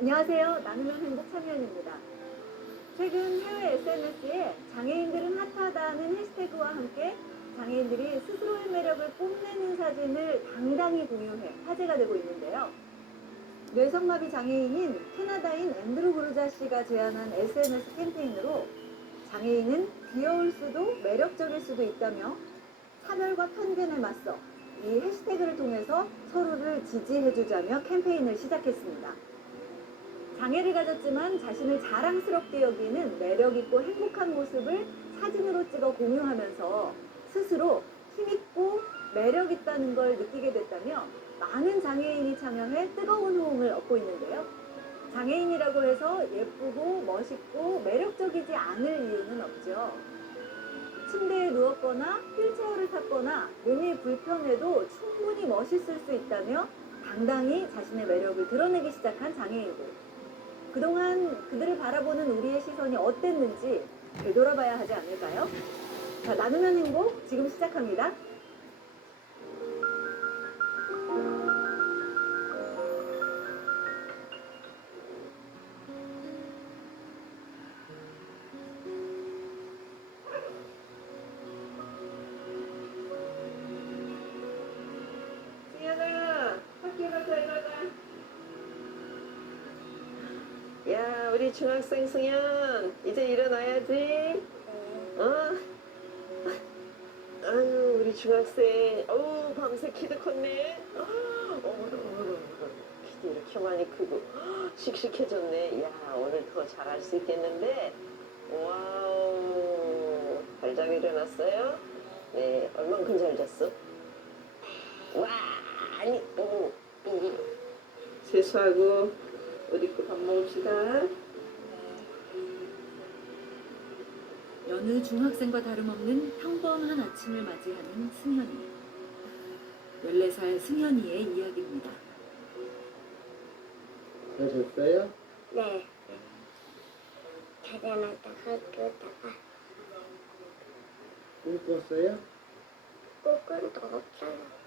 안녕하세요. 나누면 행복 참여연입니다. 최근 해외 SNS에 장애인들은 핫하다는 해시태그와 함께 장애인들이 스스로의 매력을 뽐내는 사진을 당당히 공유해 화제가 되고 있는데요. 뇌성마비 장애인인 캐나다인 앤드루 그루자 씨가 제안한 SNS 캠페인으로 장애인은 귀여울 수도 매력적일 수도 있다며 차별과 편견에 맞서 이 해시태그를 통해서 서로를 지지해주자며 캠페인을 시작했습니다. 장애를 가졌지만 자신을 자랑스럽게 여기는 매력있고 행복한 모습을 사진으로 찍어 공유하면서 스스로 힘있고 매력있다는 걸 느끼게 됐다며 많은 장애인이 참여해 뜨거운 호응을 얻고 있는데요. 장애인이라고 해서 예쁘고 멋있고 매력적이지 않을 이유는 없죠. 침대에 누웠거나 휠체어를 탔거나 몸이 불편해도 충분히 멋있을 수 있다며 당당히 자신의 매력을 드러내기 시작한 장애인들. 그동안 그들을 바라보는 우리의 시선이 어땠는지 되돌아봐야 하지 않을까요? 자, 나누면 행복 지금 시작합니다. 지연아, 학교 가자, 일어나. 야, 우리 중학생 승현, 이제 일어나야지. 어? 아유, 우리 중학생, 어우, 밤새 키도 컸네. 어머나, 키도 이렇게 많이 크고, 씩씩해졌네. 야, 오늘 더 잘할 수 있겠는데? 와우, 잘 자고 일어났어요? 네, 얼만큼 잘 잤어? 와, 아니, 세수하고 옷 입고 밥 먹읍시다. 여느 중학생과 다름없는 평범한 아침을 맞이하는 승현이. 14살 승현이의 이야기입니다. 잘 잤어요? 네. 자자마자 학교다가 꿈 꿨어요? 꿈은 더 없잖아.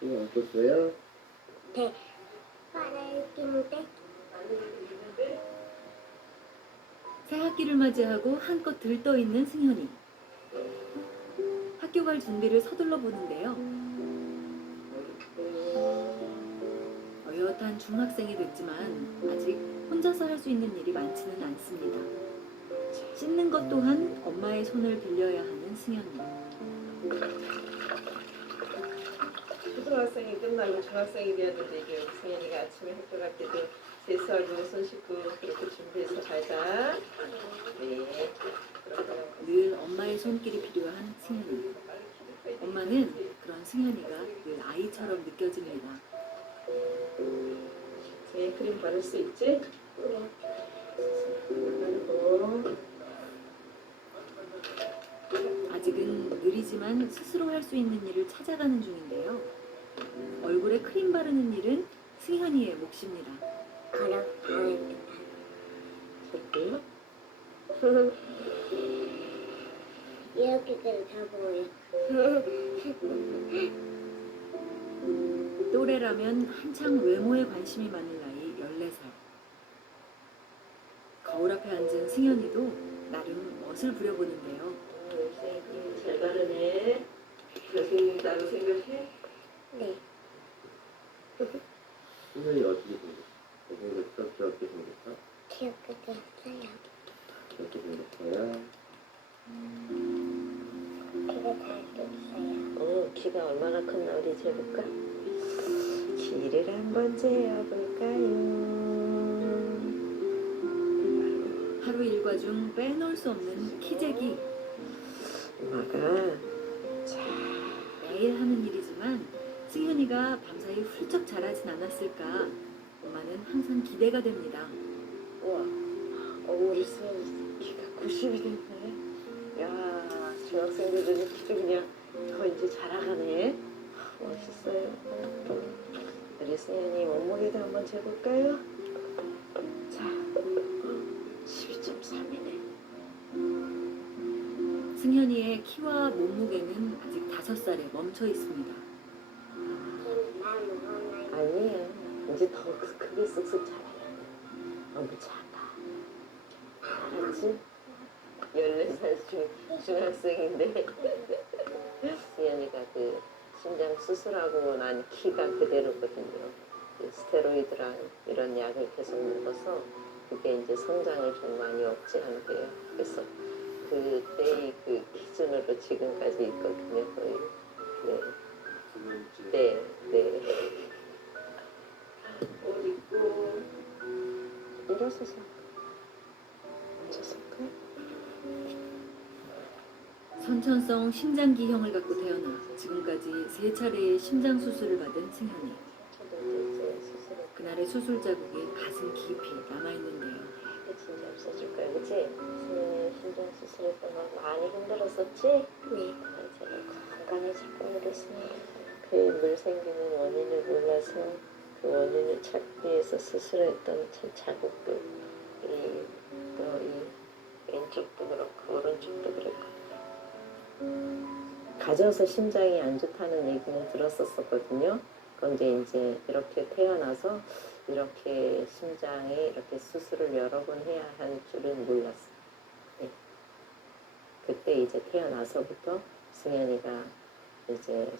꿈 안 꿨어요? 네. 파란색인데 새 학기를 맞이하고 한껏 들떠있는 승현이. 학교 갈 준비를 서둘러 보는데요. 어엿한 중학생이 됐지만 아직 혼자서 할 수 있는 일이 많지는 않습니다. 씻는 것 또한 엄마의 손을 빌려야 하는 승현이. 초등학생이 끝나고 중학생이 되었는데 이제 우리 승현이가 아침에 학교 갈 때도 세수하고 손 씻고 그렇게 준비해서 가자. 네. 늘 엄마의 손길이 필요한 승현이. 엄마는 그런 승현이가 늘 아이처럼 느껴집니다. 네, 크림 바를 수 있지? 바르고. 아직은 느리지만 스스로 할 수 있는 일을 찾아가는 중인데요. 얼굴에 크림 바르는 일은 승현이의 몫입니다. 걸어 가는 저기. 여기들 다 보여. 또래라면 한창 외모에 관심이 많은 나이 14살. 거울 앞에 앉은 승현이도 나름 멋을 부려보는데요. 잘 바르네. 잘생긴다고 생각해? 네. 승현이 어떻게 생겼어? 생겼어? 어떻게 생겼어? 귀엽게 됐어요. 어떻게 생겼어요? 되게 잘됐어요. 키가 얼마나 컸나 우리 재볼까? 키를 한번 재어볼까요? 하루 일과 중 빼놓을 수 없는 키재기. 엄마가 매일 하는 일이지만 승현이가 밤사이 훌쩍 자라진 않았을까. 엄마는 항상 기대가 됩니다. 우와, 우리 승현이 키가 90이 됐네. 야, 중학생 되더니 키도 그냥 더 이제 자라가네. 멋있어요. 우리 승현이 몸무게도 한번 재볼까요? 자, 12.3이네. 승현이의 키와 몸무게는 아직 5살에 멈춰 있습니다. 나 먹었나요? 아니에요. 이제 더 크게 쓱쓱 자라야 돼. 너무 작아. 알았지? 14살 중학생인데 수연이가 그 심장 수술하고 난 키가 그대로거든요. 그 스테로이드랑 이런 약을 계속 먹어서 그게 이제 성장을 좀 많이 억제한대요. 그래서 그때 그 기준으로 지금까지 있거든요. 거의. 네. 두 번째. 네, 네. 옷 입고 일어서서 앉아서 할까요? 선천성 심장기형을 갖고 태어나 지금까지 3차례의 심장 수술을 받은 승현이. 저도 이제 수술을 그날의 수술 자국이 가슴 깊이 남아있는데요. 크게 진짜 없어질 거야, 그치? 수연이 심장 수술했던 거 많이 힘들었었지? 네. 제가 건강해질 거겠습니다. 배에 물 생기는 원인을 몰라서 그 원인을 찾기 위해서 수술했던 자국도 이 왼쪽도 그렇고 오른쪽도 그렇고 가져서 심장이 안 좋다는 얘기는 들었었거든요. 그런데 이제 이렇게 태어나서 이렇게 심장에 이렇게 수술을 여러 번 해야 할 줄은 몰랐어요. 네. 그때 이제 태어나서부터 승현이가 이제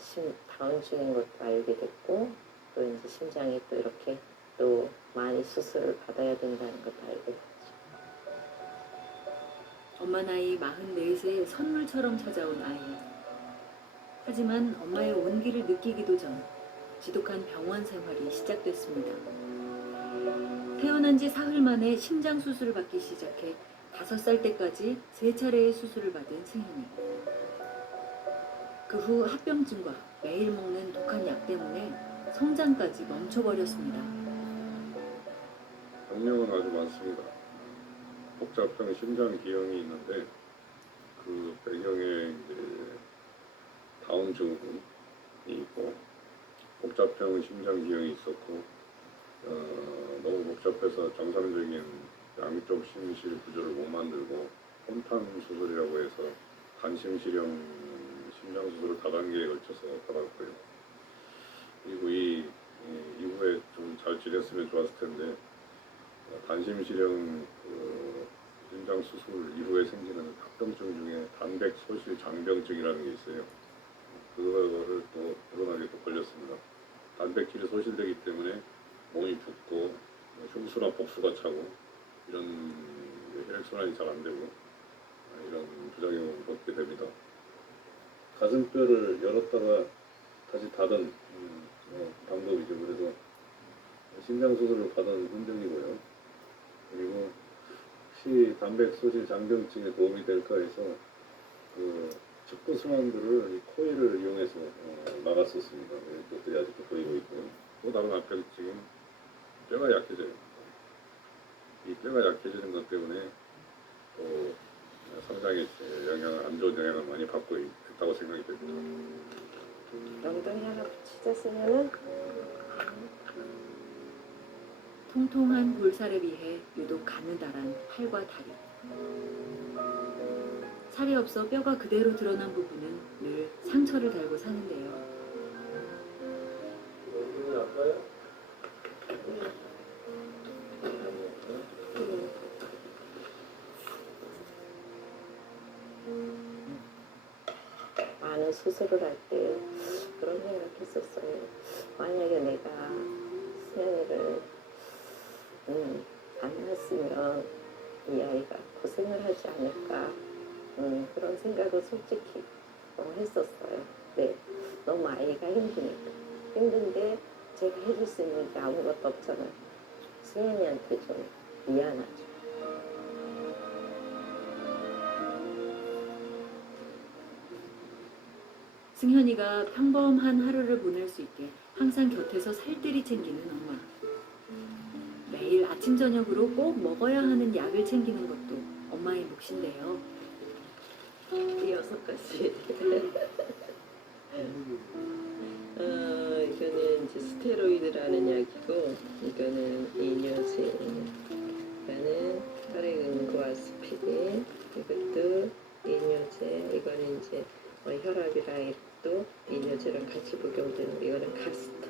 다운증인 것도 알게 됐고 또 이제 심장이 또 이렇게 또 많이 수술을 받아야 된다는 것도 알게 됐죠. 엄마 나이 44세의 선물처럼 찾아온 아이. 하지만 엄마의 온기를 느끼기도 전 지독한 병원 생활이 시작됐습니다. 태어난 지 사흘 만에 심장 수술을 받기 시작해 5살 때까지 3차례의 수술을 받은 승현이. 그 후 합병증과 매일 먹는 독한 약 때문에 성장까지 멈춰버렸습니다. 병력은 아주 많습니다. 복잡형 심장기형이 있는데 그 배경에 이제 다운증이 있고 복잡형 심장기형이 있었고 너무 복잡해서 정상적인 양쪽 심실 구조를 못 만들고 혼탕 수술이라고 해서 간심실형 심장 수술을 다단계에 걸쳐서 받았고요. 그리고 이후에 좀 잘 지냈으면 좋았을 텐데 단심실형 심장 수술 이후에 생기는 합병증 중에 단백 소실 장병증이라는 게 있어요. 그거를 또 불운하게 또 걸렸습니다. 단백질이 소실되기 때문에 몸이 붓고 흉수나 복수가 차고 이런 혈액순환이 잘 안 되고 이런 부작용을 겪게 됩니다. 가슴뼈를 열었다가 다시 닫은 방법이죠. 그래서 심장 수술을 받은 흔적이고요. 그리고 혹시 단백 소실 장병증에 도움이 될까 해서 그 축구 순환들을 이 코일을 이용해서 막았었습니다. 이것들이 아직도 보이고 있고요. 또 다른 합병증은 뼈가 약해져요. 이 뼈가 약해지는 것 때문에 또 성장에 영향을 안 좋은 영향을 많이 받고 있다고 생각이 됩니다. 엉덩이 하나 붙이자 쓰면은 통통한 볼살에 비해 유독 가느다란 팔과 다리. 살이 없어 뼈가 그대로 드러난 부분은 늘 상처를 달고 사는데요. 얼굴이 아파요? 많은 수술을 할 때 그런 생각했었어요. 만약에 내가 수연이를 안 낳았으면 이 아이가 고생을 하지 않을까 그런 생각을 솔직히 했었어요. 네, 너무 아이가 힘드니까. 힘든데 제가 해줄 수 있는 게 아무것도 없잖아요. 수연이한테 좀 미안하죠. 승현이가 평범한 하루를 보낼 수 있게 항상 곁에서 살뜰히 챙기는 엄마. 매일 아침 저녁으로 꼭 먹어야 하는 약을 챙기는 것도 엄마의 몫인데요. 이 6가지. 이거는 이제 스테로이드라는 약이고, 이거는 이뇨제, 이거는 혈액응고 아스피린, 이것도 이뇨제, 이거는 이제 혈압이랑 또 이뇨제랑 같이 복용되는 거, 이거는 가스트.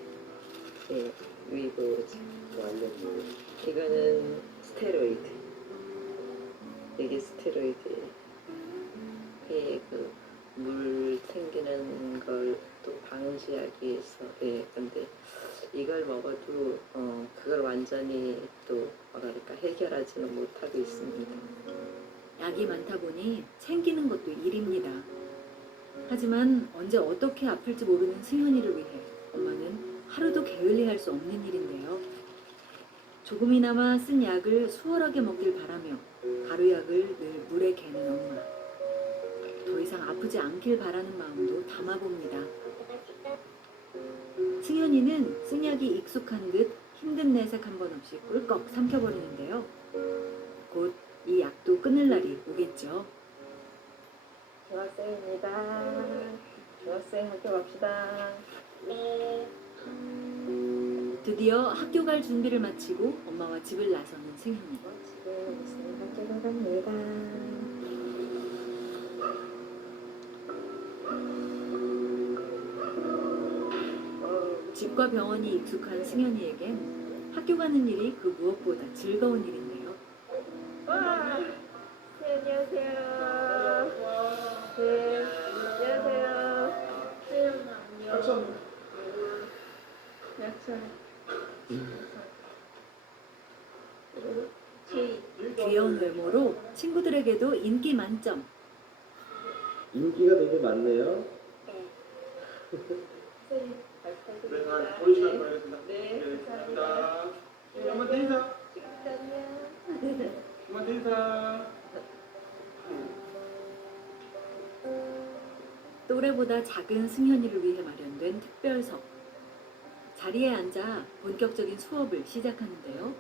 네, 위 이거 뭐 알려줘요. 이거는 스테로이드. 이게 스테로이드예요. 폐에 물 생기는 걸 또 방지하기 위해서. 예, 근데 이걸 먹어도 그걸 완전히 또 뭐랄까 해결하지는 못하고 있습니다. 약이 많다 보니 챙기는 것도 일입니다. 하지만 언제 어떻게 아플지 모르는 승현이를 위해 엄마는 하루도 게을리할 수 없는 일인데요. 조금이나마 쓴 약을 수월하게 먹길 바라며 가루약을 늘 물에 개는 엄마. 더 이상 아프지 않길 바라는 마음도 담아봅니다. 승현이는 쓴 약이 익숙한 듯 힘든 내색 한 번 없이 꿀꺽 삼켜버리는데요. 곧 이 약도 끊을 날이 오겠죠. 중학생입니다. 중학생 학교 갑시다. 네. 드디어 학교 갈 준비를 마치고 엄마와 집을 나서는 승현이. 지금 무슨 학교로 갑니다. 집과 병원이 익숙한 승현이에겐 학교 가는 일이 그 무엇보다 즐거운 일인데요. 와, 네, 안녕하세요. 네, 안녕하세요. 약속. 귀여운 외모로 친구들에게도 인기 만점. 인기가 되게 많네요. 네. 네, 한 보여주시면 보내겠습니다. 네, 감사합니다. 엄마한테 인사. 엄마한테 인사. 또래보다 작은 승현이를 위해 마련된 특별석. 자리에 앉아 본격적인 수업을 시작하는데요.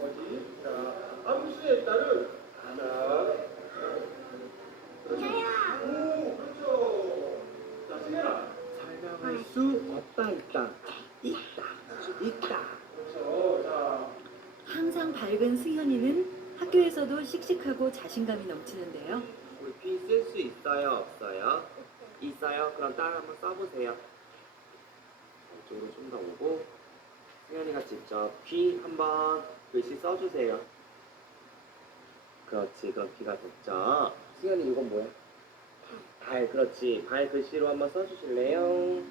어디? 자, 암수에 따른 하나. 오, 그렇죠. 자, 승현아. 살아갈 수 없다 있다. 있다. 그렇죠. 자, 항상 밝은 승현이는 학교에서도 씩씩하고 자신감이 넘치는데요. 볼펜 쓸 수 있어요? 없어요? 있어요? 그럼 따라 한번 써보세요. 이쪽으로 좀 더 오고 승현이가 직접 귀 한번 글씨 써주세요. 그렇지, 그럼 귀가 됐죠? 승현이 이건 뭐야? 발, 그렇지. 발 글씨로 한번 써주실래요?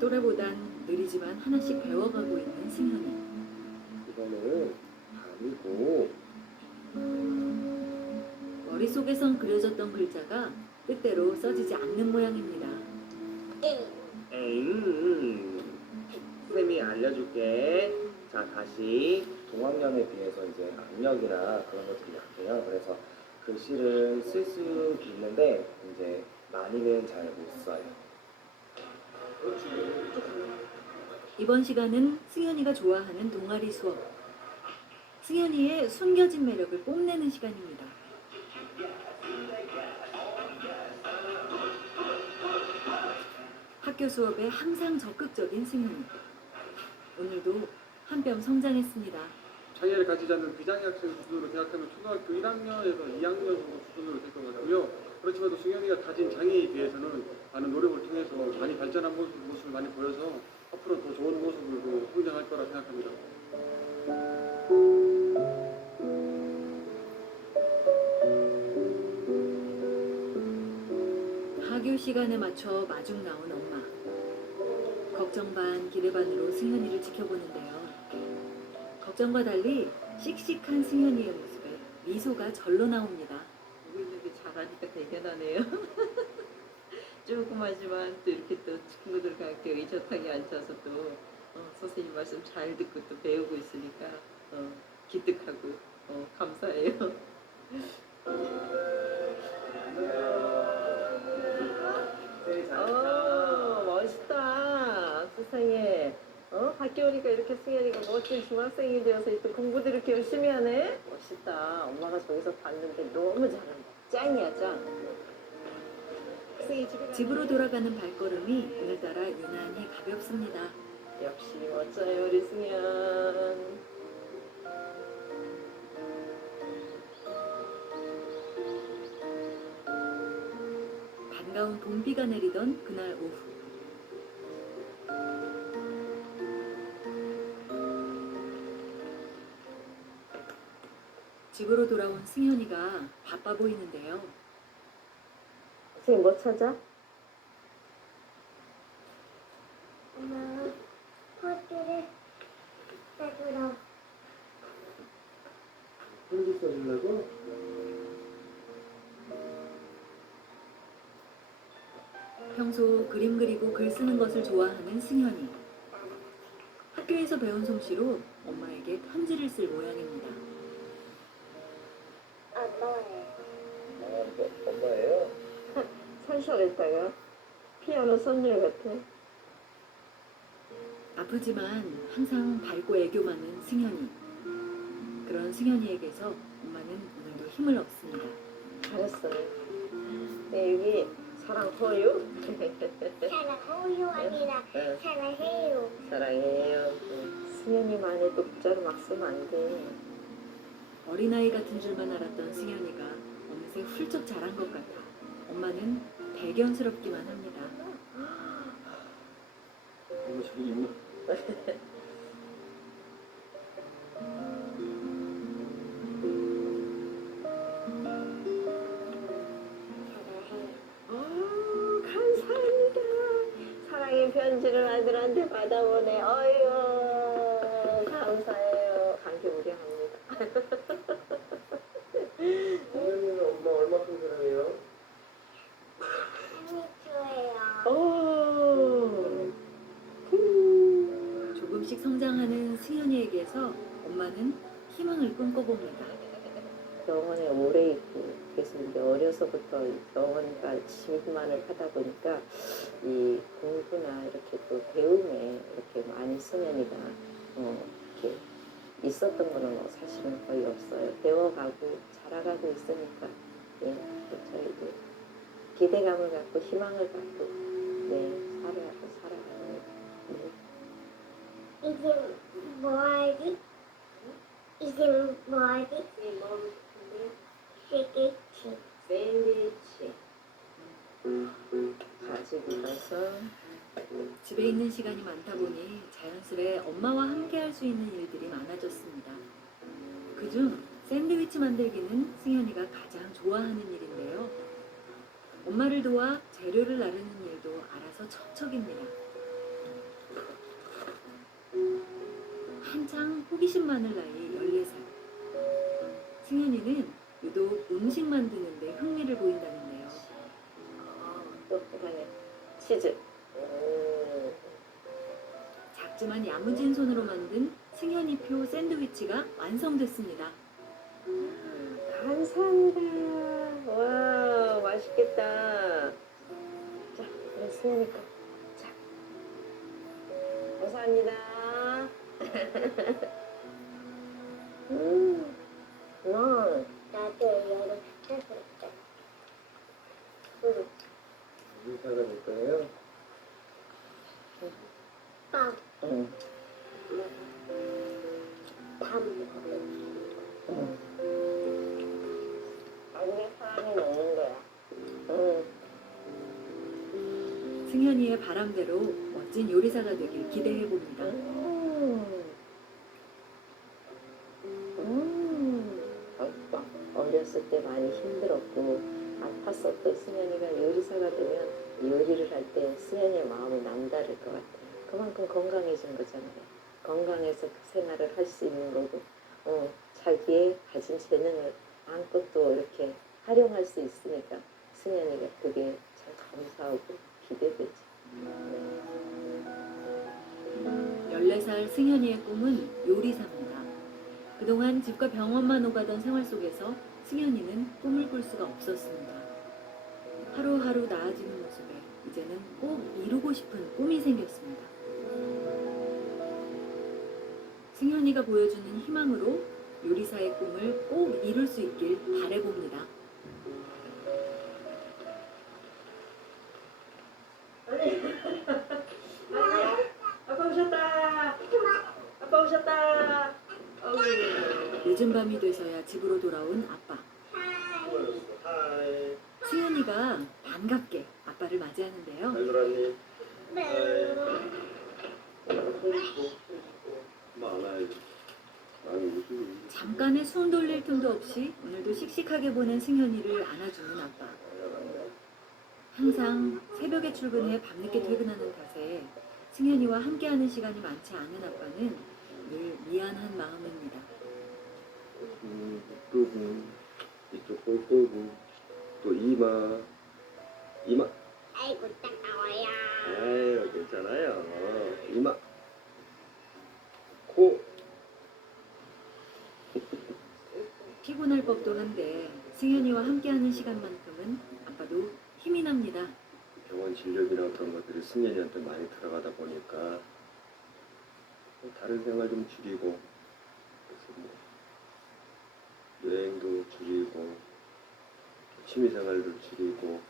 또래보단 느리지만 하나씩 배워가고 있는 승현이. 이거는 밤이고 머릿속에선 그려졌던 글자가 뜻대로 써지지 않는 모양입니다. 에잉, 선생님이 알려줄게. 자, 다시 동학년에 비해서 이제 악력이나 그런 것들이 약해요. 그래서 글씨를 쓸 수 있는데 이제 많이는 잘 못 써요. 이번 시간은 승현이가 좋아하는 동아리 수업. 승현이의 숨겨진 매력을 뽐내는 시간입니다. 학교 수업에 항상 적극적인 승현이. 오늘도 한 뼘 성장했습니다. 장애를 가지지 않는 비장애 학생 수준으로 생각하면 초등학교 1학년에서 2학년 정도 수준으로 될 것 같고요. 그렇지만 또 승현이가 가진 장애에 비해서는 많은 노력을 통해서 많이 발전한 모습을 많이 보여서 앞으로 더 좋은 모습으로 성장할 거라 생각합니다. 하교 시간에 맞춰 마중 나온 엄마. 걱정 반 기대 반으로 승현이를 지켜보는데요. 걱정과 달리 씩씩한 승현이의 모습에 미소가 절로 나옵니다. 보고 있는 게 잘하니까 대견하네요. 조그마지만 또 이렇게 또 친구들과 함께 의젓하게 앉아서 또 선생님 말씀 잘 듣고 또 배우고 있으니까 기특하고 감사해요. 멋있다. 세상에. 학교 오니까 이렇게 승현이가 멋진 중학생이 되어서 또 공부도 이렇게 열심히 하네. 멋있다. 엄마가 저기서 봤는데 너무 잘한다. 짱이야, 짱. 승희 집으로 돌아가는 발걸음이 오늘따라 유난히 가볍습니다. 역시 멋져요, 우리 승현. 반가운 봄비가 내리던 그날 오후. 집으로 돌아온 승현이가 바빠 보이는데요. 선생님 뭐 찾아? 엄마, 포트를 따주러. 편지 써주려고? 평소 그림 그리고 글 쓰는 것을 좋아하는 승현이. 학교에서 배운 솜씨로 엄마에게 편지를 쓸 모양입니다. 엄마예요. 엄마예요? 살살했다가 피아노 선율 같아. 아프지만 항상 밝고 애교 많은 승현이. 그런 승현이에게서 엄마는 오늘도 힘을 얻습니다. 잘했어. 네, 여기 사랑 호유? 사랑해요 아니라 응, 사랑해요. 사랑해요. 승현이만 해도 국자로 막 쓰면 안 돼. 어린아이 같은 줄만 알았던 승현이가 어느새 훌쩍 자란 것 같아 엄마는 대견스럽기만 합니다. 이거 저기 있나? 감사합니다. 사랑의 편지를 아들한테 받아보네. 어휴, 감사해요. 감개무량합니다. 선생님은 엄마 얼마큼 사랑해요? 언니 좋아요. 오, 조금씩 성장하는 승현이에게서 엄마는 희망을 꿈꿔봅니다. 병원에 오래 있고, 그래서 이제 어려서부터 이 병원과 집만을 하다 보니까 이 공부나 이렇게 또 배움에 이렇게 많이 승현이가 이렇게 있었던 거는 뭐 사실은 거의 없어요. 배워가고 자라가고 있으니까 예, 또 저희도 기대감을 갖고 희망을 갖고 살아갑니다. 네. 이제 뭐하지? 이제 뭐하지? 시계치. 샌드위치 가지고 가서 집에 있는 시간이 많다 보니 자연스레 엄마와 함께 할 수 있는 일들이 많아졌습니다. 그중 샌드위치 만들기는 승현이가 가장 좋아하는 일인데요. 엄마를 도와 재료를 나르는 일도 알아서 척척입니다. 한창 호기심 많을 나이 14살. 승현이는 유독 음식 만드는데 흥미를 보인다는데요. 또 그다음에 치즈. 작지만 야무진 손으로 만든 승현이표 샌드위치가 완성됐습니다. 감사합니다. 와, 맛있겠다. 자, 우리 승현이 거. 자, 감사합니다. 넌 나도 여름 해볼게. 무슨 사가 될 거예요? 빵. 응. 밥 먹어. 나중에 사람이 먹는 거야. 응. 승현이의 바람대로 멋진 요리사가 되길 기대해 봅니다. 맛있다. 어렸을 때 많이 힘들었고 아팠었던 승현이가 요리사가 되면 요리를 할 때 승현이의 마음이 남다를 것 같아요. 그만큼 건강해진 거잖아요. 건강해서 그 생활을 할 수 있는 거고 자기의 가진 재능을 마음껏 또 이렇게 활용할 수 있으니까 승현이가 그게 참 감사하고 기대되지. 14살 승현이의 꿈은 요리사입니다. 그동안 집과 병원만 오가던 생활 속에서 승현이는 꿈을 꿀 수가 없었습니다. 하루하루 나아지는 모습에 이제는 꼭 이루고 싶은 꿈이 생겼습니다. 승현이가 보여주는 희망으로 요리사의 꿈을 꼭 이룰 수 있길 바라봅니다. 아빠 오셨다. 아빠 오셨다. 늦은 밤이 돼서야 집으로 돌아온 아빠. 하이. 승현이가 반갑게 아빠를 맞이하는데요. 잘 놀았니? 네. 엄마 안아야지. 아니 무슨 잠깐의 숨 돌릴 틈도 없이 오늘도 씩씩하게 보는 승현이를 안아주는 아빠. 항상 새벽에 출근해 밤늦게 퇴근하는 탓에 승현이와 함께하는 시간이 많지 않은 아빠는 늘 미안한 마음입니다. 끄고 이쪽 볼 끄고 또 이마 아이고 따가워요. 아유 괜찮아요. 이마 코 피곤할 법도 한데 승현이와 함께하는 시간만큼은 아빠도 힘이 납니다. 병원 진료비나 그런 것들이 승현이한테 많이 들어가다 보니까 다른 생활 좀 줄이고 그래서 뭐 여행도 줄이고 취미생활도 줄이고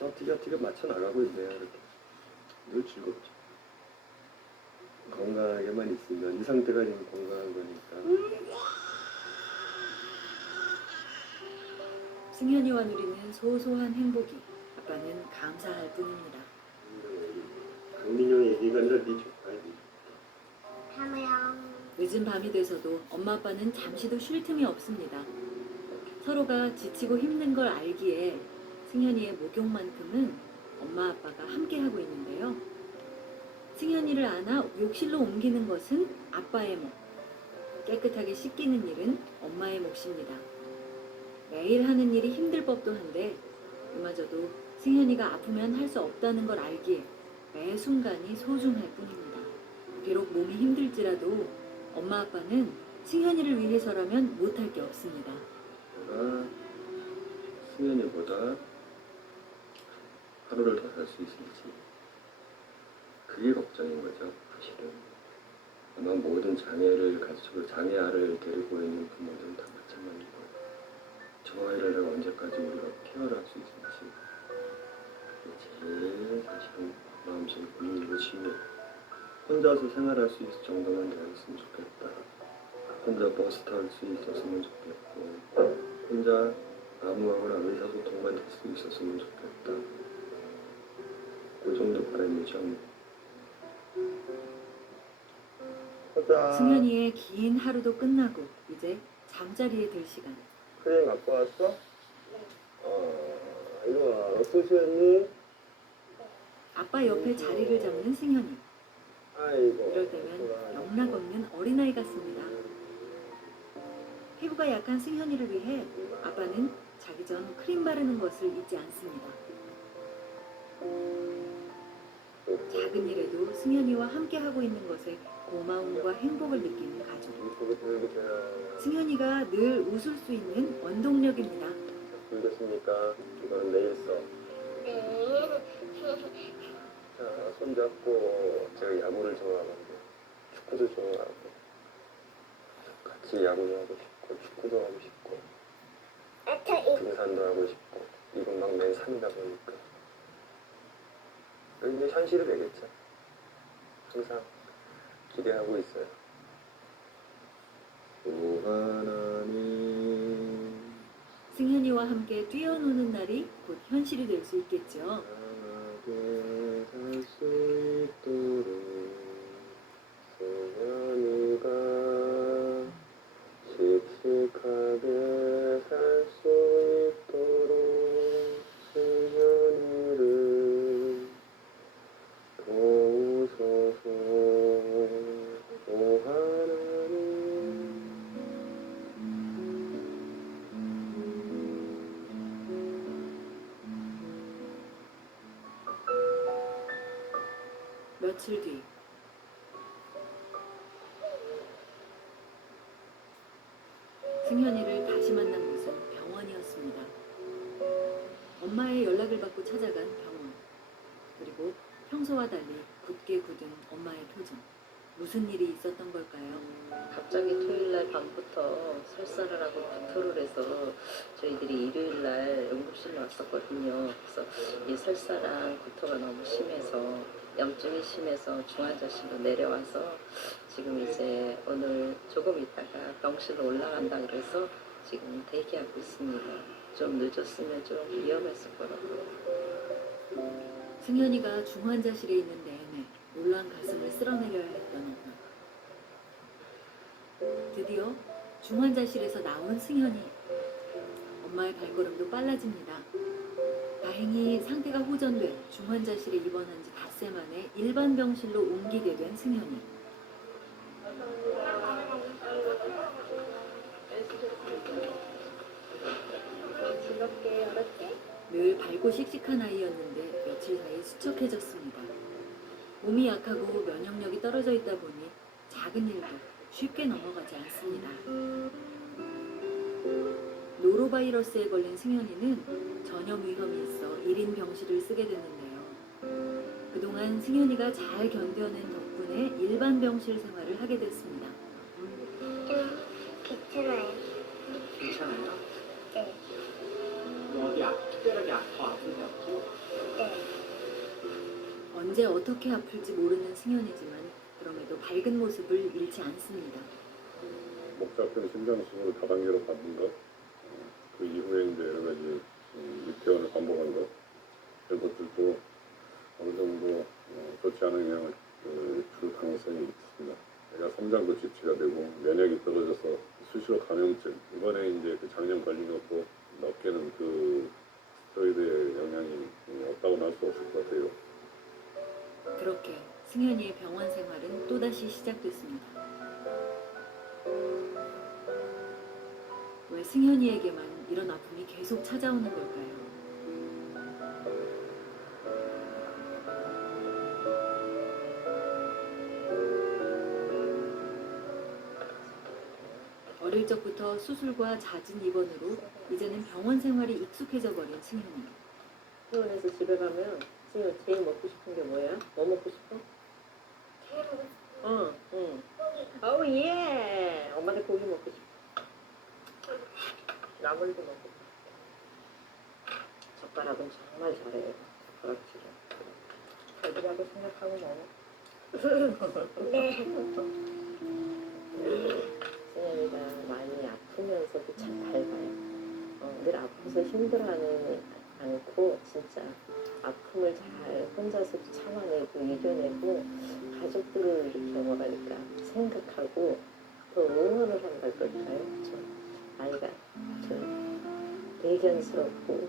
어떻게 맞춰 나가고 있네요. 이렇게 늘 즐겁죠. 건강하게만 있으면 이 상태가 지금 건강한 거니까. 승현이와 누리는 소소한 행복이 아빠는 감사할 뿐입니다. 강민영 얘기가 아니라 네 조카야. 하모양. 늦은 밤이 돼서도 엄마 아빠는 잠시도 쉴 틈이 없습니다. 서로가 지치고 힘든 걸 알기에 승현이의 목욕만큼은 엄마 아빠가 함께하고 있는데요. 승현이를 안아 욕실로 옮기는 것은 아빠의 몫, 깨끗하게 씻기는 일은 엄마의 몫입니다. 매일 하는 일이 힘들 법도 한데 이마저도 승현이가 아프면 할 수 없다는 걸 알기에 매 순간이 소중할 뿐입니다. 비록 몸이 힘들지라도 엄마 아빠는 승현이를 위해서라면 못할 게 없습니다. 내가 승현이보다 하루를 더 살 수 있을지 그게 걱정인 거죠. 사실은 아마 모든 장애아를 데리고 있는 부모들은 다 마찬가지일 거예요. 저 아이를 내가 언제까지 우리가 케어를 할 수 있을지 그게 제일 사실은 마음속에 고민이고 짐이에요. 혼자서 생활할 수 있을 정도만 되었으면 좋겠다. 혼자 버스 탈 수 있었으면 좋겠고 혼자 아무하고나 의사소통만 될 수 있었으면 좋겠다. 그 정도 바람이죠. 승현이의 긴 하루도 끝나고 이제 잠자리에 들 시간. 크림 갖고 왔어? 이리 와. 어떠셨니? 아빠 옆에 자리를 잡는 승현이. 아이고. 이럴 때면 영락 없는 어린아이 같습니다. 피부가 약한 승현이를 위해 아빠는 자기 전 크림 바르는 것을 잊지 않습니다. 작은 일에도 승현이와 함께하고 있는 것에 고마움과 행복을 느끼는 가족. 승현이가 늘 웃을 수 있는 원동력입니다. 불겠습니까? 이거는 내일 써. 네. 자, 손잡고 제가 야구를 좋아하거든요. 축구도 좋아하고 같이 야구도 하고 싶고 축구도 하고 싶고 등산도 하고 싶고 이건 막 맨 산이다 보니까 이제 현실이 되겠죠. 항상 기대하고 있어요. 오 하나님 승현이와 함께 뛰어노는 날이 곧 현실이 될 수 있겠죠. 편하게 살 수 있도록 승현이가 씩씩하게 살 수 있도록 승현이를 도우소서. 오 하나님 며칠 뒤 승현이를 다시 만난 곳은 병원이었습니다. 엄마의 연락을 받고 찾아간 병원. 그리고 평소와 달리 굳게 굳은 엄마의 표정. 무슨 일이 있었던 걸까요? 갑자기 토요일날 밤부터 설사를 하고 구토를 해서 저희들이 일요일날 응급실로 왔었거든요. 그래서 이 설사랑 구토가 너무 심해서 염증이 심해서 중환자실로 내려와서 지금 이제 오늘 조금 있다가 병실로 올라간다 그래서 지금 대기하고 있습니다. 좀 늦었으면 좀 위험했을 거라고. 승현이가 중환자실에 있는 내내 놀란 가슴을 쓸어내려야 했던 엄마. 드디어 중환자실에서 나온 승현이. 엄마의 발걸음도 빨라집니다. 다행히 상태가 호전돼 중환자실에 입원한 지 닷새 만에 일반 병실로 옮기게 된 승현이. 즐겁게 알았지? 늘 밝고 씩씩한 아이였는데 며칠 사이 수척해졌습니다. 몸이 약하고 면역력이 떨어져 있다 보니 작은 일도 쉽게 넘어가지 않습니다. 노로바이러스에 걸린 승현이는 전염 위험이 있어 1인 병실을 쓰게 됐는데요. 그동안 승현이가 잘 견뎌낸 덕분에 일반 병실 생활을 하게 됐습니다. 괜찮아요. 괜찮아요? 네. 뭐 어디 특별하게 더 아픈 데 없고? 네. 언제 어떻게 아플지 모르는 승현이지만 그럼에도 밝은 모습을 잃지 않습니다. 목자병 심장 수술을 다단계로 받은 것, 그 이후에 이제 여러 가지 입퇴원을 반복한 것, 이런 것들도 어느 정도 좋지 않은 영향을 줄 가능성이 있습니다. 내가 성장도 지체가 되고 면역이 떨어져서 수시로 감염증, 이번에 이제 그 작년 걸린 것도 어깨는 그 스테로이드의 영향이 없다고는 할 수 없을 것 같아요. 그렇게 승현이의 병원 생활은 또다시 시작됐습니다. 왜 승현이에게만 이런 아픔이 계속 찾아오는 걸까요? 어릴 적부터 수술과 잦은 입원으로 이제는 병원 생활이 익숙해져 버린 승현이. 병원에서 집에 가면 지금 제일 먹고 싶은 게 뭐야? 뭐 먹고 싶어? 응. 어우 예. 엄마도 고기 먹고 싶어. 나물도 먹고 싶어. 젓가락은 정말 잘해. 젓가락질을. 애들하고 생각하고 먹어. 네. 승현이가 많이 아프면서도 참 밝아요. 늘 아파서 힘들어하는 않고 진짜 아픔을 잘 혼자서도 참아내고 이겨내고 가족들을 이렇게 뭐랄까 생각하고 더 응원을 한다 그럴까요? 좀 아이가 좀 대견스럽고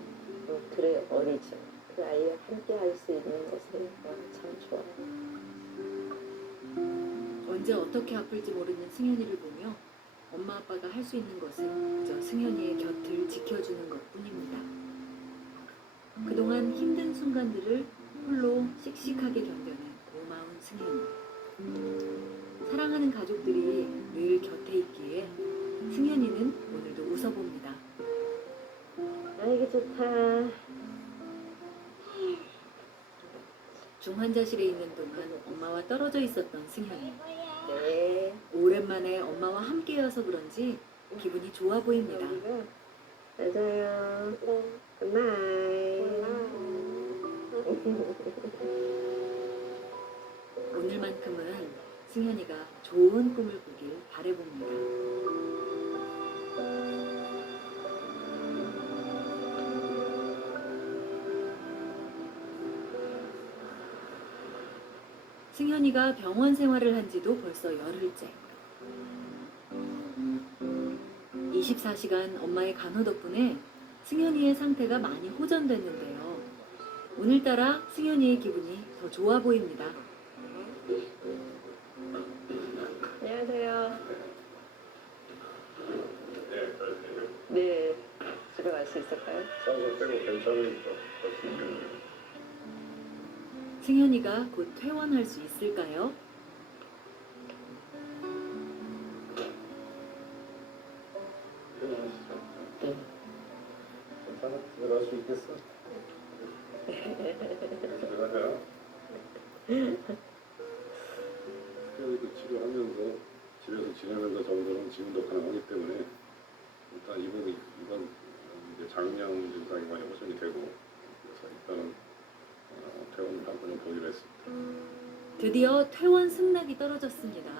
그래 어리죠. 그 아이와 함께 할 수 있는 것이 참 좋아요. 언제 어떻게 아플지 모르는 승현이를 보며 엄마 아빠가 할 수 있는 것은 그저 승현이의 곁을 지켜주는 것뿐입니다. 그동안 힘든 순간들을 홀로 씩씩하게 견뎌낸 고마운 승현이. 사랑하는 가족들이 늘 곁에 있기에 승현이는 오늘도 웃어봅니다. 아이고 좋다. 중환자실에 있는 동안 엄마와 떨어져 있었던 승현이. 네. 오랜만에 엄마와 함께여서 그런지 기분이 좋아 보입니다. 잘 자요. 굿나잇. 오늘만큼은 승현이가 좋은 꿈을 꾸길 바라봅니다. 승현이가 병원 생활을 한 지도 벌써 열흘째. 24시간 엄마의 간호 덕분에 승현이의 상태가 많이 호전됐는데요. 오늘따라 승현이의 기분이 더 좋아 보입니다. 안녕하세요. 네. 집에 갈 수 있을까요? 싸서 빼고 괜찮으니까 갈수 있겠네요. 승현이가 곧 퇴원할 수 있을까요? 네. 괜찮아? 집에 갈 수 있겠어? 집에 가자. 스테로이드 치료하면서 집에서 지내면서 정도는 지금도 가능하기 때문에 일단 이번 이제 장량 증상이 많이 호전이 되고 그래서 일단은 퇴원을 한번 보기로 했습니다. 드디어 퇴원 승낙이 떨어졌습니다.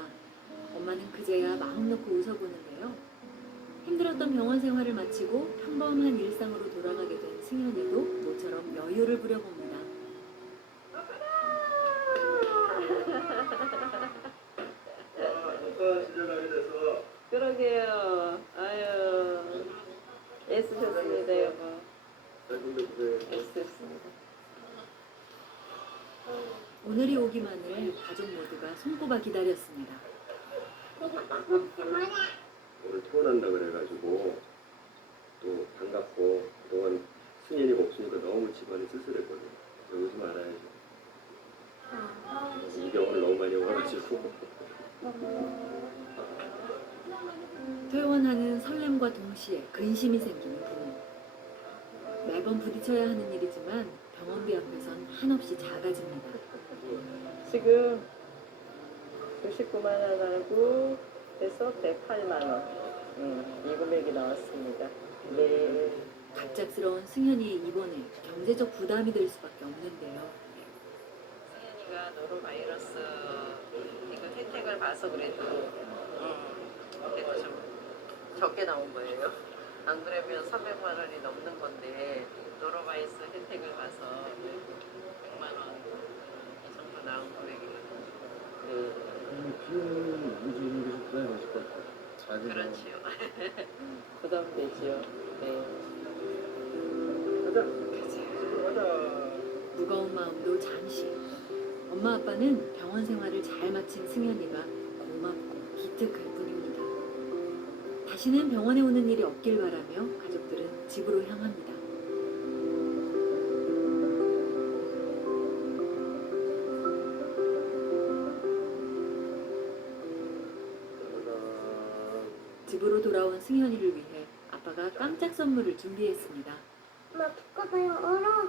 엄마는 그제야 마음 놓고 웃어보는데요. 힘들었던 병원 생활을 마치고 평범한 일상으로 돌아가게 된 승현이도 모처럼 여유를 부려봅니다. 집에 가게 돼서 그러게. 생일이 오기만을 가족 모두가 손꼽아 기다렸습니다. 오늘 태어난다 그래가지고 또 반갑고 그동안 승현이가 없으니까 너무 집안이 쓸쓸했거든요. 여기서 말아야죠. 이 병원을 너무 많이 와가지고 퇴원하는 설렘과 동시에 근심이 생기는 부모. 매번 부딪혀야 하는 일이지만 병원비 앞에선 한없이 작아집니다. 지금 99만 원 하고 해서 108만 원. 이 금액이 나왔습니다. 네. 갑작스러운 승현이의 입원에 경제적 부담이 될 수밖에 없는데요. 승현이가 노로바이러스 이거 혜택을 봐서 그래도 좀 적게 나온 거예요. 안 그러면 300만 원이 넘는 건데 노로바이러스 혜택을 봐서 100만 원 이 정도 나온 금액이거든요. 비용을 문제는 게 좀 부담이 가실 것 같아요. 자기 그렇지요. 부담되지요. 네. 무거운 마음도 잠시. 엄마 아빠는 병원 생활을 잘 마친 승현이가 고맙고 기특할 뿐입니다. 다시는 병원에 오는 일이 없길 바라며 가족들은 집으로 향합니다. 집으로 돌아온 승현이를 위해 아빠가 깜짝 선물을 준비했습니다. 엄마 두꺼봐요 얼어.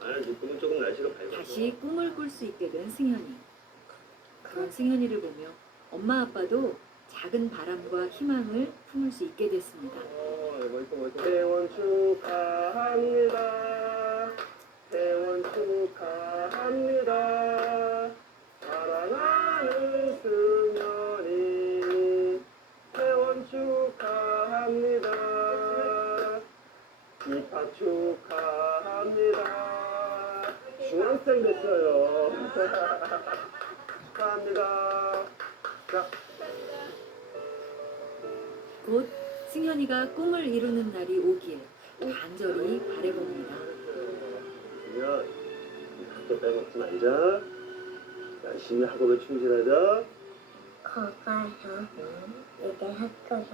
아니 지금은 조금 날씨가 밝아서 다시 꿈을 꿀 수 있게 된 승현이. 그런 승현이를 보며 엄마 아빠도 작은 바람과 희망을 품을 수 있게 됐습니다. 퇴원 축하합니다. 퇴원 축하합니다. 사랑하는 승현이 퇴원 축하합니다. 입학 축하합니다. 중학생 됐어요. 축하합니다. 자. 곧 승현이가 꿈을 이루는 날이 오길 간절히 바라봅니다. 그러면 학교 빼먹지 말자. 열심히 학업에 충실하자. 거가서 이제 학교에서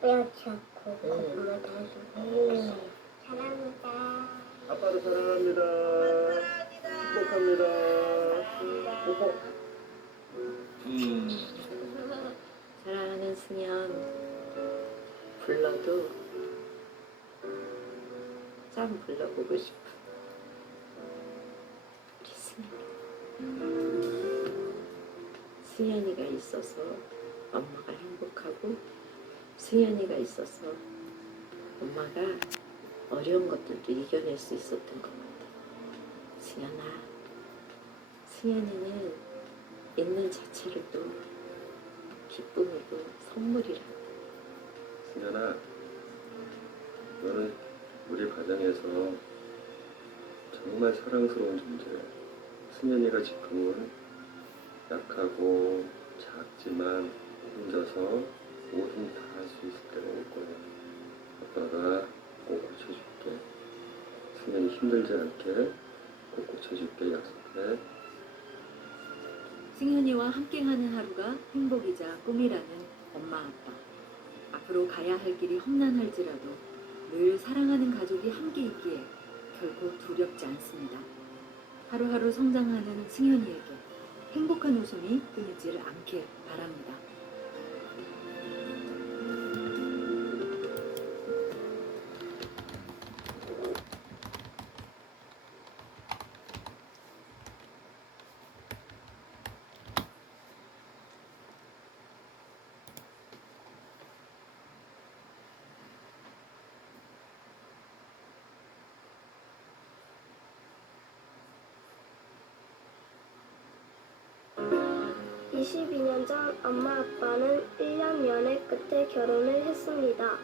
빼앗지 않고 공부를 다해서 사랑합니다. 아빠도 사랑합니다. 행복합니다. 뽀뽀. 사랑하는 승현 불러도 참 불러보고 싶어. 우리 승현이가 있어서 엄마가 행복하고 승현이가 있어서 엄마가 어려운 것들도 이겨낼 수 있었던 것 같아. 승현이는 있는 자체를 또 기쁨이고 선물이라. 승현아, 너는 우리 가정에서 정말 사랑스러운 존재야. 승현이가 지금은 약하고 작지만 혼자서 뭐든 다 할 수 있을 때가 올 거야. 아빠가 꼭 고쳐줄게. 승현이 힘들지 않게 꼭 고쳐줄게. 약속해. 승현이와 함께하는 하루가 행복이자 꿈이라는 엄마 아빠. 앞으로 가야 할 길이 험난할지라도 늘 사랑하는 가족이 함께 있기에 결코 두렵지 않습니다. 하루하루 성장하는 승현이에게 행복한 웃음이 끊이질 않길 바랍니다. (22) 년 전 엄마 아빠는 1년 연애 끝에 결혼을 했습니다.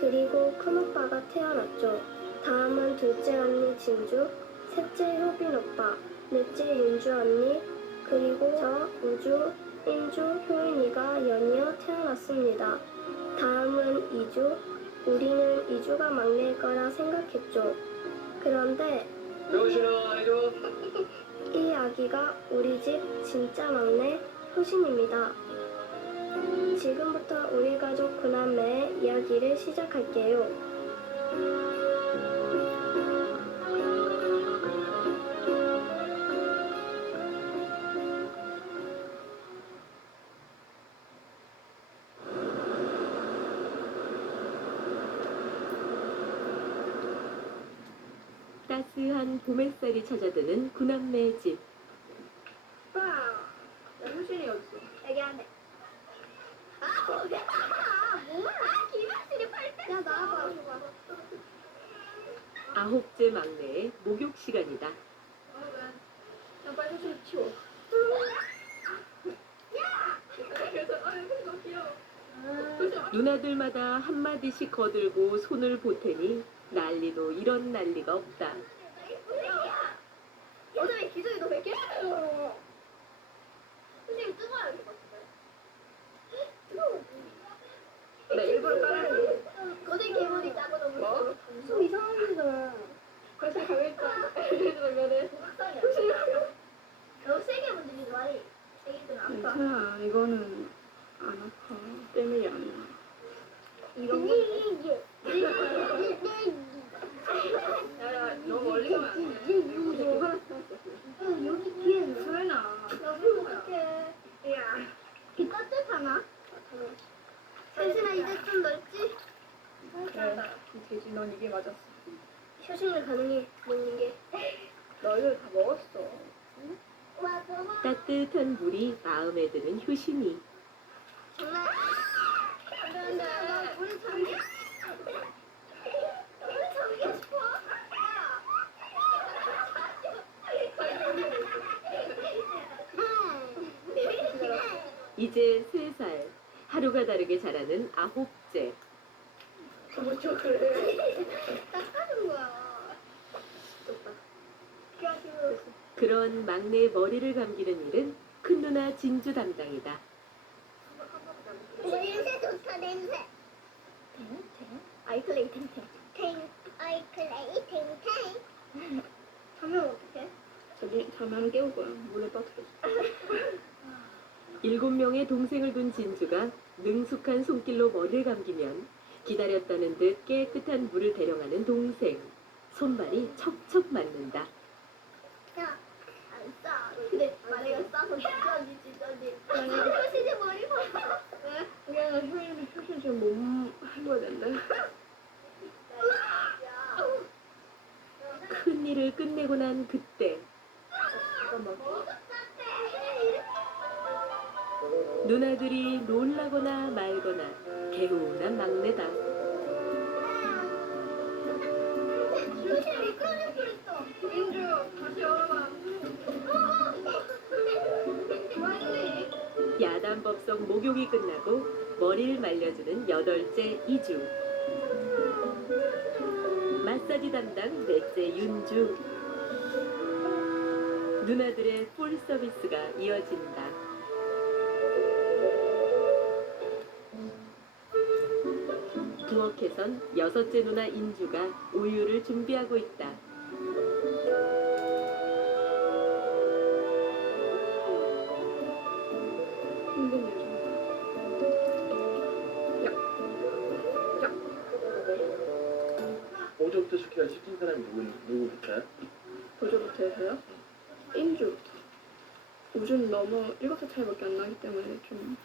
그리고 큰오빠가 태어났죠. 다음은 둘째 언니 진주, 셋째 효빈 오빠, 넷째 윤주 언니, 그리고 저 우주, 인주, 효인이가 연이어 태어났습니다. 다음은 이주, 우리는 이주가 막내일 거라 생각했죠. 그런데 병신아, 해줘. 이 아기가 우리 집 진짜 막내 효신입니다. 지금부터 우리 가족 구남매의 이야기를 시작할게요. 따스한 봄 햇살이 찾아드는 구남매의 집. 효신이 어딨어? 여기 안에. 김효신이 팔 때. 야 나와봐. 아홉째 막내의 목욕 시간이다. 야 빨리 효신 치워. 누나들마다 한마디씩 거들고 손을 보태니 난리도 이런 난리가 없다. 어차피 기저귀 너 100개? 선생님 뜨거워요 이거 뜨거워. 나 일부러 깔았는데 거대 개머리 짜고 너무 뭐? 좀 이상합니다. 그래서 가겠다. 그러면은 너무 세게 문지르지 말이. 세게는 안 아파. 괜찮아, 이거는 안 아파. 때문이 아니야. 이런 거. 야, 너무 멀리 가면 안 돼. 여기 뒤에는 설나. 너무 어떡해. 야, 이 따뜻하나? 현신아 이제 좀 넓지? 그래, 돼지 넌 이게 맞았어. 효신을 가능히 먹는 게. 너희들 다 먹었어. 와, 너무 따뜻한 물이 마음에 드는 효신이. 장난. 안돼, 우리 잠기. 우리 잠기 싶어. 이제 3살. 하루가 다르게 자라는 아홉째. 뭐죠 그래? 닦아준 거야. 그래가지고 그런 막내의 머리를 감기는 일은 큰 누나 진주 담당이다. 냄새 좋다 냄새. 아이클레이 탱탱. 아이클레이 탱탱. 하면 어떡해? 자면 깨울 거야. 물에 빠뜨려서. 7명의 동생을 둔 진주가 능숙한 손길로 머리를 감기면 기다렸다는 듯 깨끗한 물을 대령하는 동생. 손발이 척척 맞는다. 야, 안 싸. 근데 만약에 싸서 찢어지. 효신이 머리 봐. 왜? 그냥 효신 지금 몸 해봐야 된대. 큰 일을 끝내고 난 그때 누나들이 놀라거나 말거나 개운한 막내다. 효신이 미끄러질 뻔했어. 민주, 다시 열어봐. 뭐했니? 야단법석 목욕이 끝나고 머리를 말려주는 8째 이주. 마사지 담당 4째 윤주. 누나들의 풀 서비스가 이어진다. 부엌에선 6째 누나 인주가 우유를 준비하고 있다. 힘든 일 좀. 오전부터 시킨 사람이 누구부터야? 보조부터 해서요? 인주부터. 우주는 너무 7살 차이밖에 안 나기 때문에 좀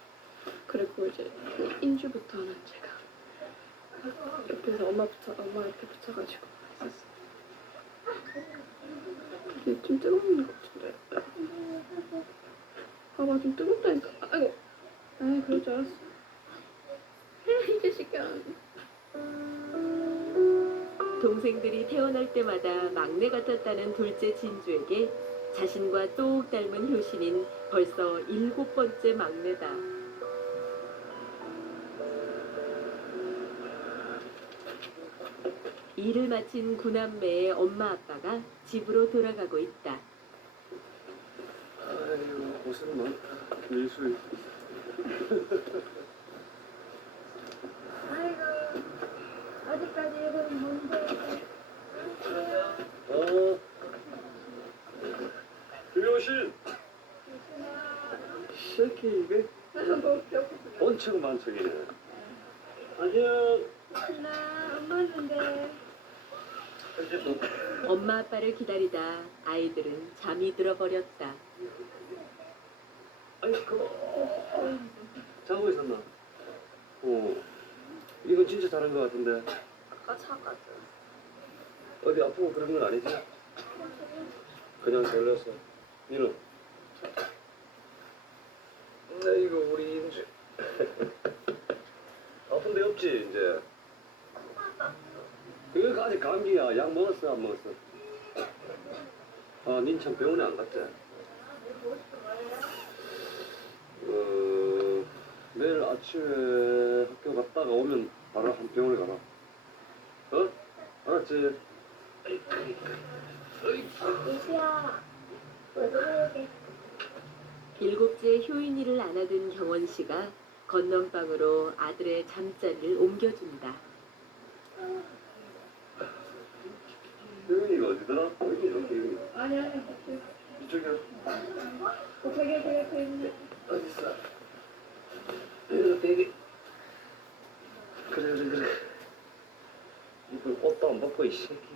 그랬고 이제 인주부터 하는 제가 옆에서 엄마 이렇게 붙여가지고 했었어. 이게 좀 뜨거운 것 같은데. 봐봐 좀 뜨겁다니까. 아이고. 아 그럴 줄 알았어. 이 자식아. 동생들이 태어날 때마다 막내 같았다는 둘째 진주에게 자신과 똑 닮은 효신인 벌써 7번째 막내다. 일을 마친 구남매의 엄마 아빠가 집으로 돌아가고 있다. 아이고 고생 많다. 일술. 아이고, 어디까지 일은 뭔데? 어. 그려. 효신. 새끼 이게 엄청 만척이네. 안녕. 나 엄마 왔는데. 엄마 아빠를 기다리다 아이들은 잠이 들어버렸다. 아니 그거 자고 있었나? 이거 진짜 잘한 것 같은데. 아까 자가지고. 어디 아프고 그런 건 아니지? 그냥 졸렸어. 니는? 네, 이거 우리 인주. 아픈 데 없지 이제. 이거 아직 감기야. 약 먹었어 안 먹었어? 아, 닌 참 병원에 안 갔지? 내일 아침에 학교 갔다가 오면 바로 한 병원에 가라. 어? 알았지? 이수야, 왜 그러게? 일곱째 효인이를 안아든 경원 씨가 건넌방으로 아들의 잠자리를 옮겨준다. 효인이가 어디더라? 여기 이렇게. 아니, 이쪽이야. 되게. 어디 있어? 여기 되게. 그래. 이거 옷도 안 벗고 이 새끼.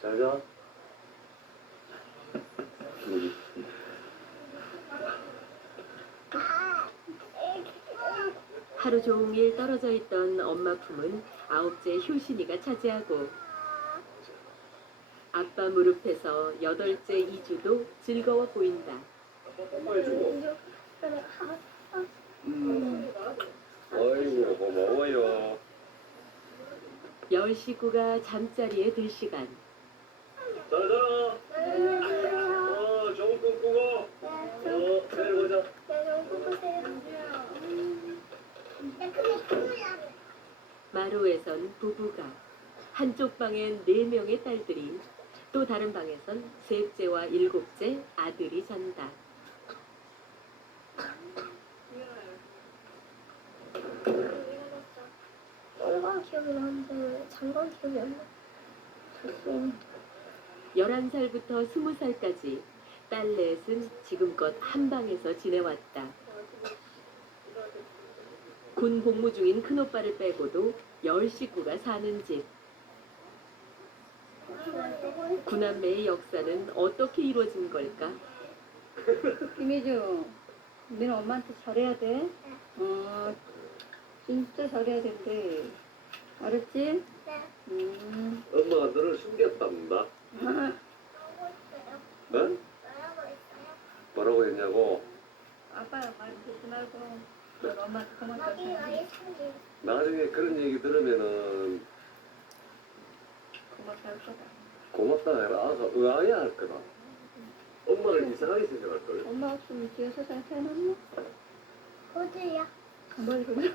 잘 자. 하루 종일 떨어져 있던 엄마 품은 아홉째 효신이가 차지하고 아빠 무릎에서 여덟째 이주도 즐거워 보인다. 뽀뽀해주고. 아이고 고마워요. 열 식구가 잠자리에 들 시간. 잘 자라. 좋은 꿈 꾸고. 내일 보자. 마루에선 부부가, 한쪽 방엔 4명의 딸들이, 또 다른 방에선 셋째와 일곱째 아들이 잔다. 빨간 기억이 나는데 장관 기억이 안 나. 11살부터 20살까지 딸 넷은 지금껏 한 방에서 지내왔다. 군 복무 중인 큰오빠를 빼고도 10식구가 사는 집. 구남매의 역사는 어떻게 이루어진 걸까? 김혜주, 너는 엄마한테 잘해야 돼. 진짜 잘해야 된대. 알았지? 엄마가 너를 숨겼답니다. 어? 뭐라고 했냐고? 아빠야 말 듣지 말고 너 엄마한테 고맙다고 해. 나중에 그런 얘기 들으면은 고맙다 할 거다. 고맙다 해라. 아가 의아해 할 거다. 엄마를 이상하게 생각할 걸. 엄마 없으면 뒤에 세상에 태어났나? 호주야. 뭘 그래?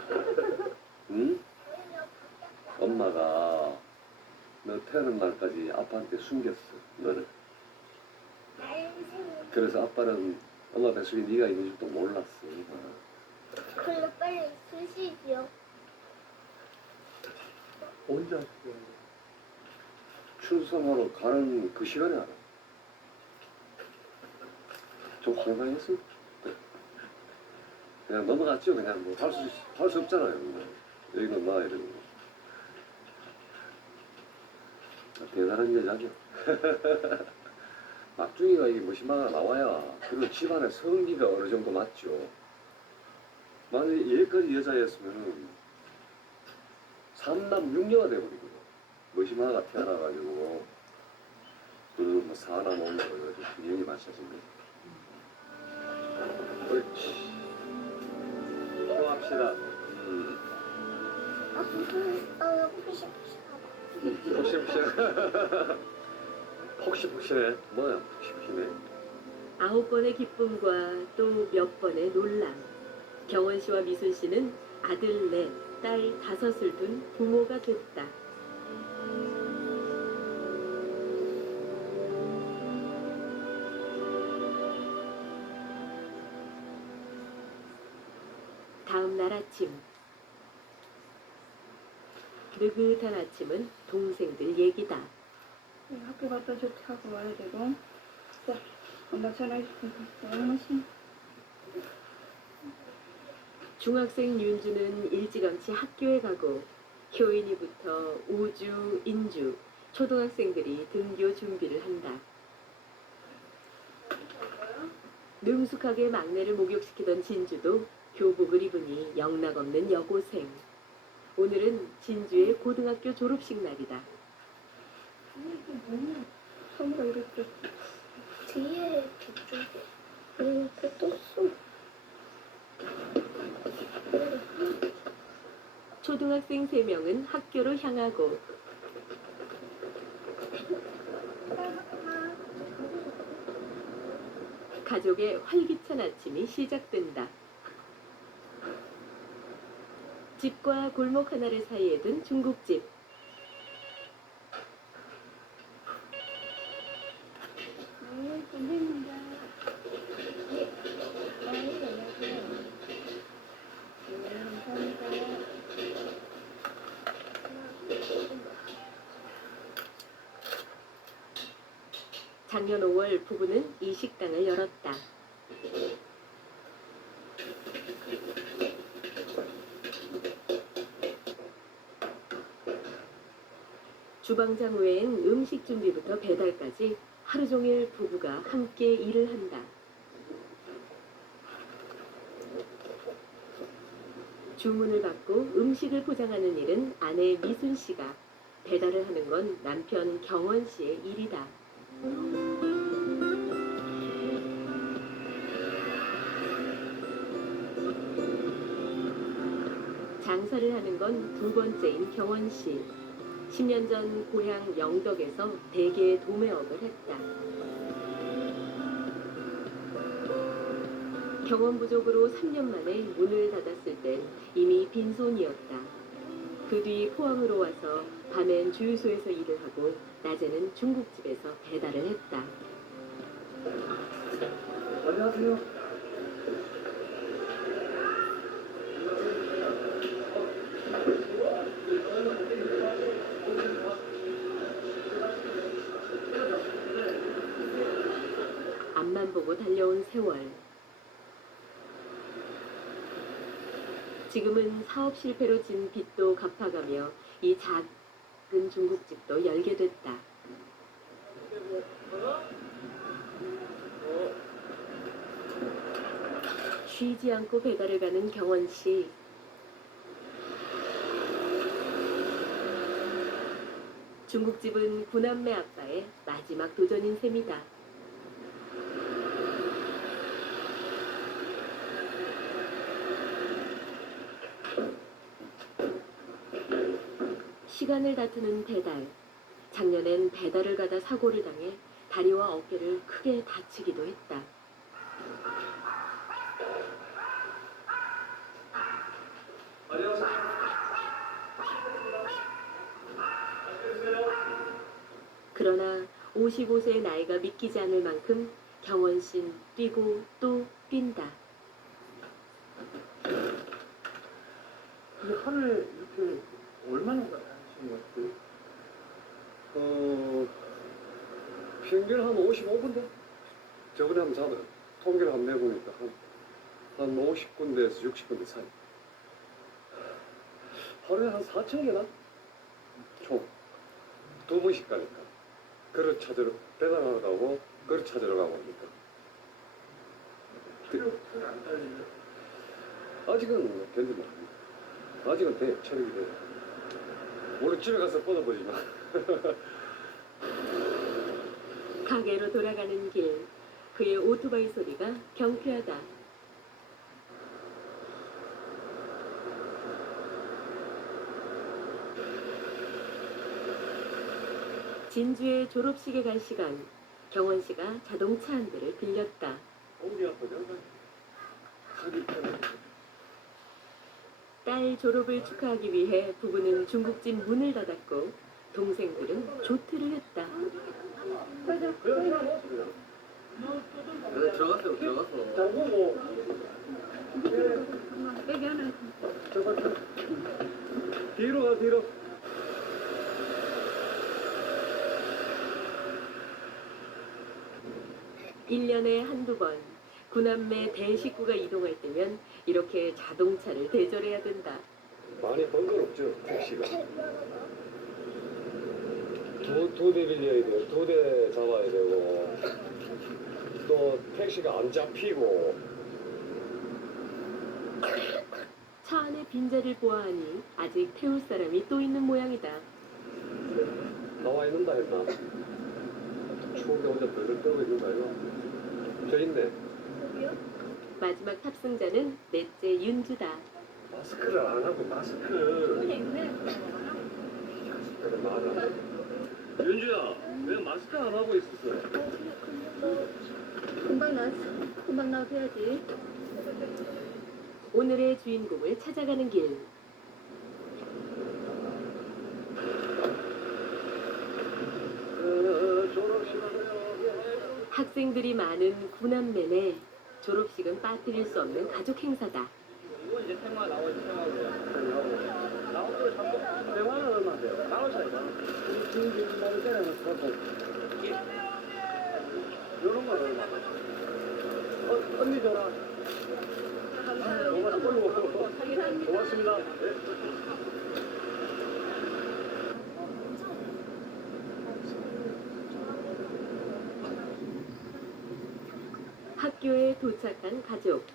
응? 엄마가 너 태어난 날까지 아빠한테 숨겼어. 너를. 그래서 아빠는 엄마 뱃속에 네가 있는 줄도 몰랐어. 그럼 빨리 쓰시죠. 언제 알았어? 출산하러 가는 그 시간에 알아. 좀 황당했어. 그냥 넘어갔죠. 그냥 뭐 할 수 없잖아요. 여기는 나 이러는 거. 대단한 여자죠. 막중이가 이게 무심하나 나와야 그리고 집안의 성기가 어느 정도 맞죠. 만약에 여기까지 여자였으면은 3남 6녀가 돼버리거든. 무심하가 태어나가지고 뭐 4남 5녀 해가지고 균형이 맞춰진 거지. 그렇지. 또 합시다. 폭신폭신해. 뭐야 폭신폭신해. 9번의 기쁨과 또 몇 번의 논란. 경원 씨와 미순 씨는 아들 4, 딸 5을 둔 부모가 됐다. 다음 날 아침. 느긋한 아침은 동생들 얘기다. 학교 갔다 조퇴하고 와야 되고. 자, 엄마 전화해줄게. 엄마 심. 중학생 윤주는 일찌감치 학교에 가고 효인이부터 우주, 인주, 초등학생들이 등교 준비를 한다. 능숙하게 막내를 목욕시키던 진주도 교복을 입으니 영락없는 여고생. 오늘은 진주의 고등학교 졸업식 날이다. 선우가 이랬죠. 뒤에 뒤쪽에 이렇게 떴어. 초등학생 3명은 학교로 향하고 가족의 활기찬 아침이 시작된다. 집과 골목 하나를 사이에 둔 중국집. 작년 5월 부부는 이 식당을 열었다. 주방장 외엔 음식 준비부터 배달까지 하루 종일 부부가 함께 일을 한다. 주문을 받고 음식을 포장하는 일은 아내 미순 씨가, 배달을 하는 건 남편 경원 씨의 일이다. 장사를 하는 건 2번째인 경원 씨. 10년 전 고향 영덕에서 대게 도매업을 했다. 경험 부족으로 3년 만에 문을 닫았을 땐 이미 빈손이었다. 그 뒤 포항으로 와서 밤엔 주유소에서 일을 하고 낮에는 중국집에서 배달을 했다. 안녕하세요. 앞만 보고 달려온 세월. 지금은 사업 실패로 진 빚도 갚아가며 이 작은 중국집도 열게 됐다. 쉬지 않고 배달을 가는 경원 씨. 중국집은 9남매 아빠의 마지막 도전인 셈이다. 시간을 다투는 배달. 작년엔 배달을 가다 사고를 당해 다리와 어깨를 크게 다치기도 했다. 그러나 55세의 나이가 믿기지 않을 만큼 경원 씨는 뛰고 또 뛴다. 근데 하루에 이렇게 얼마나 하시는 것 같아요? 평균 한 55군데? 저번에 한번 통계를 한번 내보니까 한 50군데에서 60군데 사이. 하루에 한 4,000개나? 총. 2번씩 가니까. 그릇 찾으러, 배달하러 가고, 그릇 찾으러 가고 하니까. 안 달리네. 아직은 견딜만 합니다. 아직은 돼, 체력이 돼. 오늘 집에 가서 뻗어보지만. 가게로 돌아가는 길. 그의 오토바이 소리가 경쾌하다. 진주의 졸업식에 갈 시간. 경원 씨가 자동차 한 대를 빌렸다. 어디 아파져? 딸 졸업을 축하하기 위해 부부는 중국집 문을 닫았고 동생들은 조퇴를 했다. 들어갔어요. 잠그고. 여기 하나. 뒤로 가, 뒤로. 1년에 한두 번 구남매 대식구가 이동할 때면 이렇게 자동차를 대절해야 된다. 많이 번거롭죠, 택시가. 두 대 빌려야 돼요. 2대 잡아야 되고 또 택시가 안 잡히고. 차 안의 빈자리를 보아하니 아직 태울 사람이 또 있는 모양이다. 나와 있는다 했나? 추운데 혼자 덜덜 떨고 있는 거 아이가? 저 있네. 마지막 탑승자는 넷째 윤주다. 마스크를 안 하고 마스크를. 그래 맞아. 윤주야, 왜 마스크 안 하고 있었어? 금방 나와도 해야지. 오늘의 주인공을 찾아가는 길. 학생들이 많은 구남매네 졸업식은 빠뜨릴 수 없는 가족 행사다. 이거 이제 테마 나오지 테마고요. 나온 걸 잡고 대화는 얼마인데요? 나올 차이가. 지금 나올 때는 그렇고. 이런 건 얼마? 언니 줘라. 고맙습니다. 학교에 도착한 가족.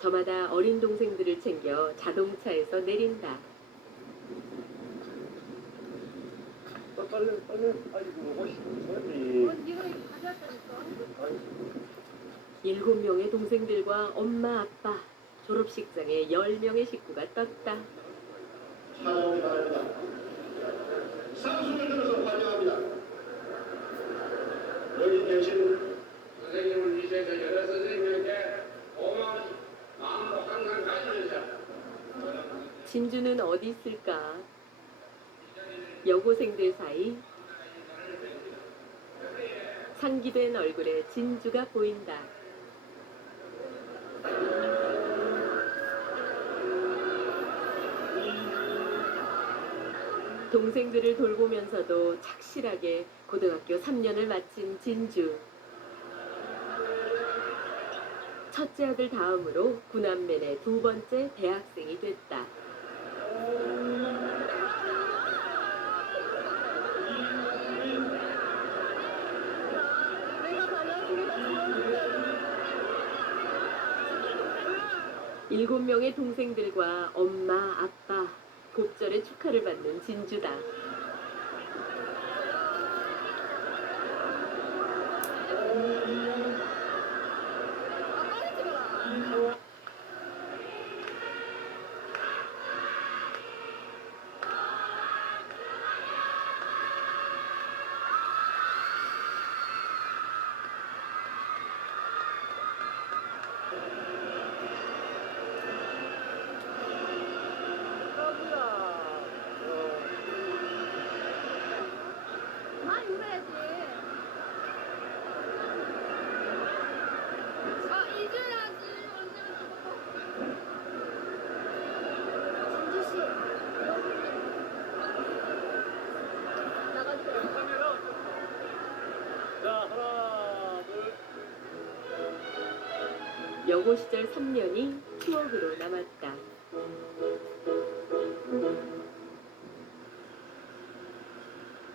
저마다 어린 동생들을 챙겨 자동차에서 내린다. 빨리. 아이고 멋있어. 7명의 동생들과 엄마, 아빠, 졸업식장에 10명의 식구가 떴다. 상수를 들어서 환영합니다. 여기 계신 선생님을 위시해서 여러 선생님에게 고마운 마음도 항상 가지면서 진주는 어디 있을까? 여고생들 사이 상기된 얼굴에 진주가 보인다. 동생들을 돌보면서도 착실하게 고등학교 3년을 마친 진주. 첫째 아들 다음으로 구남매의 2번째 대학생이 됐다. 일곱 명의 동생들과 엄마, 아빠, 곱절의 축하를 받는 진주다. 여고 시절 3년이 추억으로 남았다.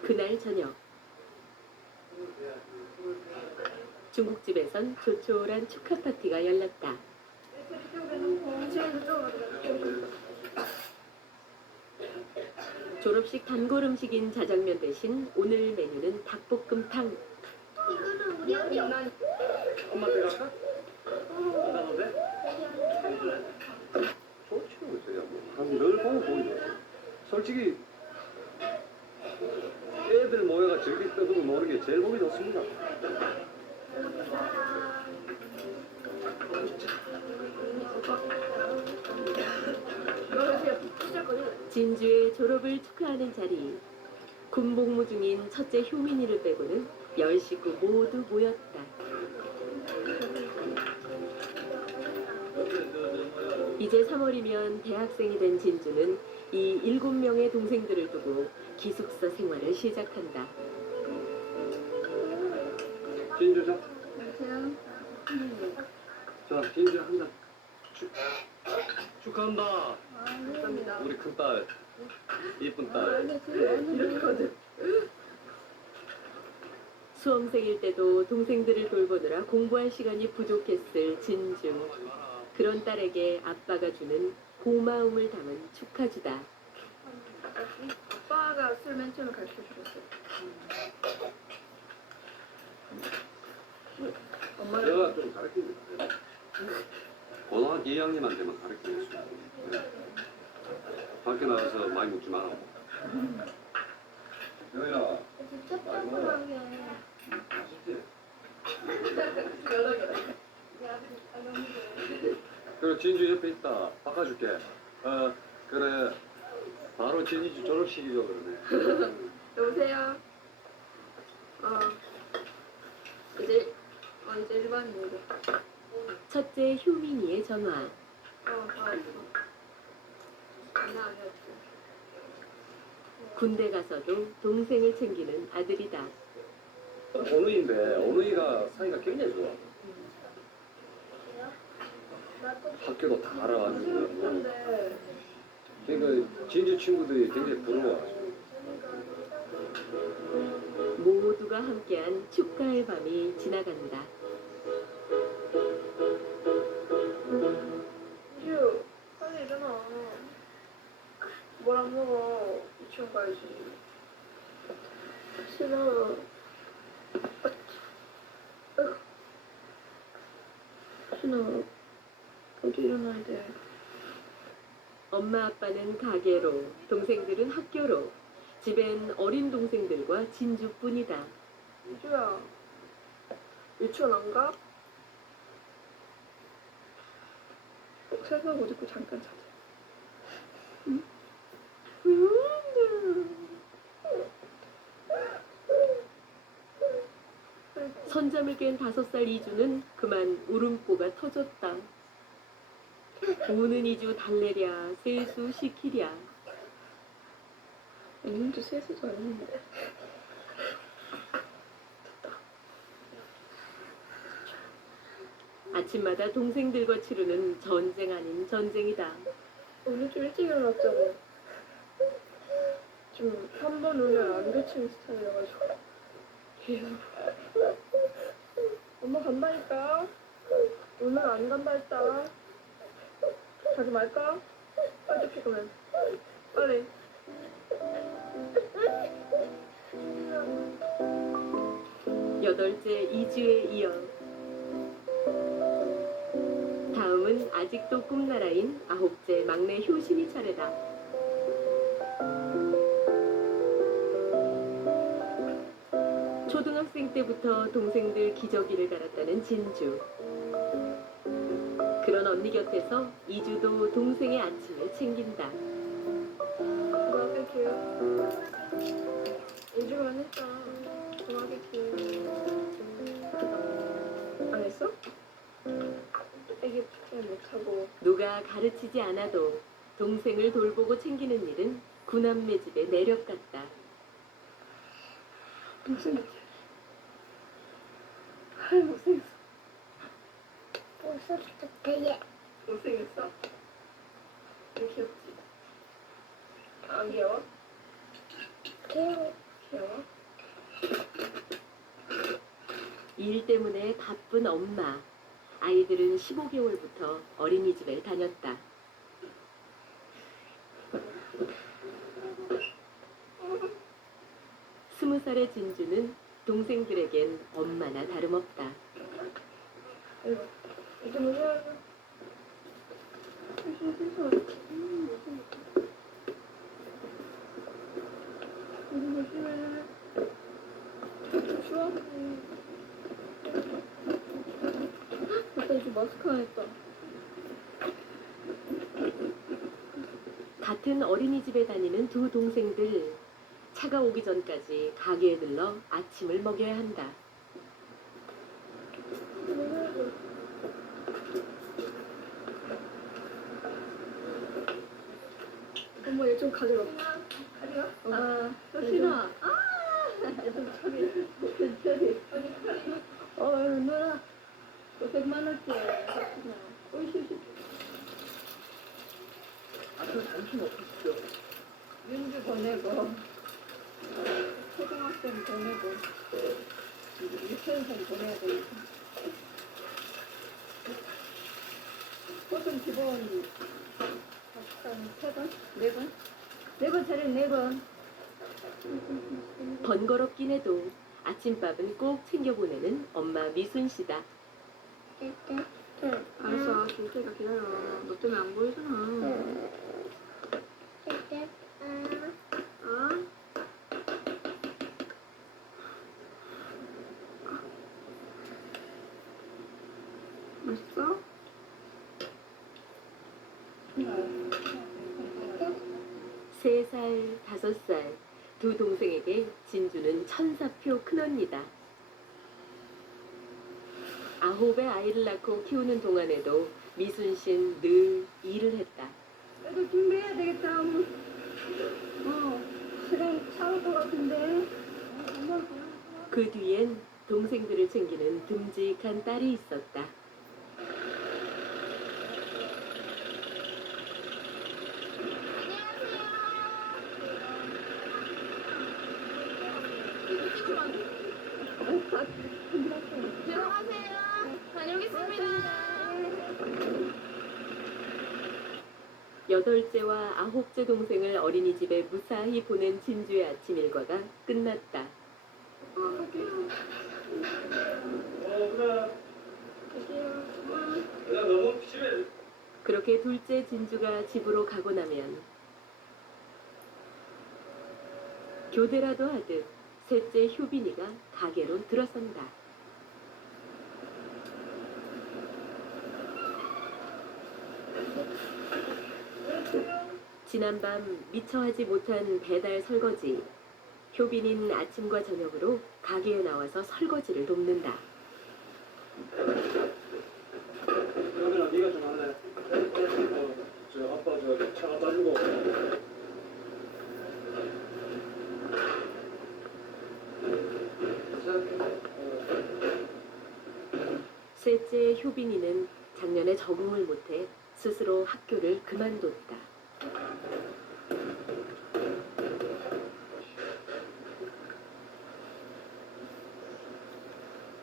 그날 저녁 중국집에선 조촐한 축하 파티가 열렸다. 졸업식 단골 음식인 자장면 대신 오늘 메뉴는 닭볶음탕. 이거는 우리 언니 엄마한테 갈까? 나도 돼? 좋지 늘 보고 보이네. 솔직히 애들 모여가 즐기 떠들고 노는 게 제일 보기 좋습니다. 진주의 졸업을 축하하는 자리. 군복무 중인 첫째 효민이를 빼고는 10식구 모두 모였다. 이제 3월이면 대학생이 된 진주는 이 7명의 동생들을 두고 기숙사 생활을 시작한다. 진주자. 안녕하세요. 진주 한 잔. 축하한다. 감사합니다. 우리 큰딸, 이쁜 딸. 이렇거든. 수험생일 때도 동생들을 돌보느라 공부할 시간이 부족했을 진주. 그런 딸에게 아빠가 주는 고마움을 담은 축하주다. 아빠가 술 맨 처음에 가르쳐 주셨어요. 엄마를 내가 좀 가르쳐줄게. 고등학교 2학년한테만 가르쳐줬어. 밖에 나가서 많이 먹지 마라. 여인아, 진짜 뻔뻔하게. 맛있지? 그래, 진주 옆에 있다. 바꿔줄게. 그래. 바로 진주 졸업식이죠, 그러네. 여보세요. 이제 이제 일반인이고. 첫째 효민이의 전화. 다 왔어. 장난 아니었지. 군대 가서도 동생을 챙기는 아들이다. 오누이인데 오누이가 사이가 굉장히 좋아. 학교도 다 알아가지고. 근데 그러니까 진주 친구들이 굉장히 부러워. 모두가 함께한 축가의 밤이 지나간다. 이주 빨리 일어나. 뭘 안 먹어? 유치원 가야지. 싫어. 신아, 어디 일어나야 돼? 엄마 아빠는 가게로, 동생들은 학교로. 집엔 어린 동생들과 진주뿐이다. 이주야, 유치원 안 가? 세수하고 옷 입고 잠깐 자자. 응? 선잠을 깬 5살 이주는 그만 울음보가 터졌다. 우는 이주 달래랴 세수 시키랴. 오늘도 세수도 안 했는데. 아침마다 동생들과 치르는 전쟁 아닌 전쟁이다. 오늘 좀 일찍 일어났자고. 좀 한 번 울면 안 그치는 스타일이라가지고. 계속. 엄마 간다니까. 오늘 안 간다 했다. 자기 말까? 빨리 피고면. 빨리. 여덟째 이주에 이어 다음은 아직도 꿈나라인 9째 막내 효신이 차례다. 초등학생 때부터 동생들 기저귀를 갈았다는 진주. 그런 언니 곁에서 이주도 동생의 아침을 챙긴다. 고마울게요. 이주만 했다. 고마울게요. 안 했어? 애기 잘 못하고. 누가 가르치지 않아도 동생을 돌보고 챙기는 일은 구남매 집의 매력 같다. 못생겼지? 아이 못생겼어. 못생겼대. 못생겼어? 귀엽지? 안 귀여워? 귀여워. 귀여워? 일 때문에 바쁜 엄마. 아이들은 15개월부터 어린이집에 다녔다. 스무 살의 진주는 동생들에겐 엄마나 다름없다. 이제 뭐야? 이제 조심해. 추워? 아까 이제 마스크 안 했다. 같은 어린이집에 다니는 두 동생들. 차가 오기 전까지 가게에 들러 아침을 먹여야 한다. 엄마 얘 좀 가져가. 가져가? 효신아. 얘좀 처리. 누나. 고생 많았지? 효신아. 정신 없으시죠? 윤주 보내고 초등학생 보내고 이제 유치원생 보내야 되니까 꽃은 기본 한 3번? 4번? 4번 차례 4번. 번거롭긴 해도 아침밥은 꼭 챙겨보내는 엄마 미순 씨다. 알았어, 줄 테니까 기다려. 너 때문에 안 보이잖아. 아? 맛있어? 3살, 5살 두 동생에게 진주는 천사표 큰언니다. 9의 아이를 낳고 키우는 동안에도 미순 씨는 늘 일을 했다. 애들 준비해야 되겠다. 시간 차올 것 같은데. 그 뒤엔 동생들을 챙기는 듬직한 딸이 있었다. 들어가세요. 다녀오겠습니다. 8째와 9째 동생을 어린이집에 무사히 보낸 진주의 아침 일과가 끝났다. 너무 심해. 그렇게 둘째 진주가 집으로 가고 나면 교대라도 하듯 셋째 효빈이가 가게로 들어선다. 지난밤 미처 하지 못한 배달 설거지. 효빈이는 아침과 저녁으로 가게에 나와서 설거지를 돕는다. 효빈아, 네가 좀 할래? 저 아빠 차 갖다 주고. 셋째 효빈이는 작년에 적응을 못해 스스로 학교를 그만뒀다.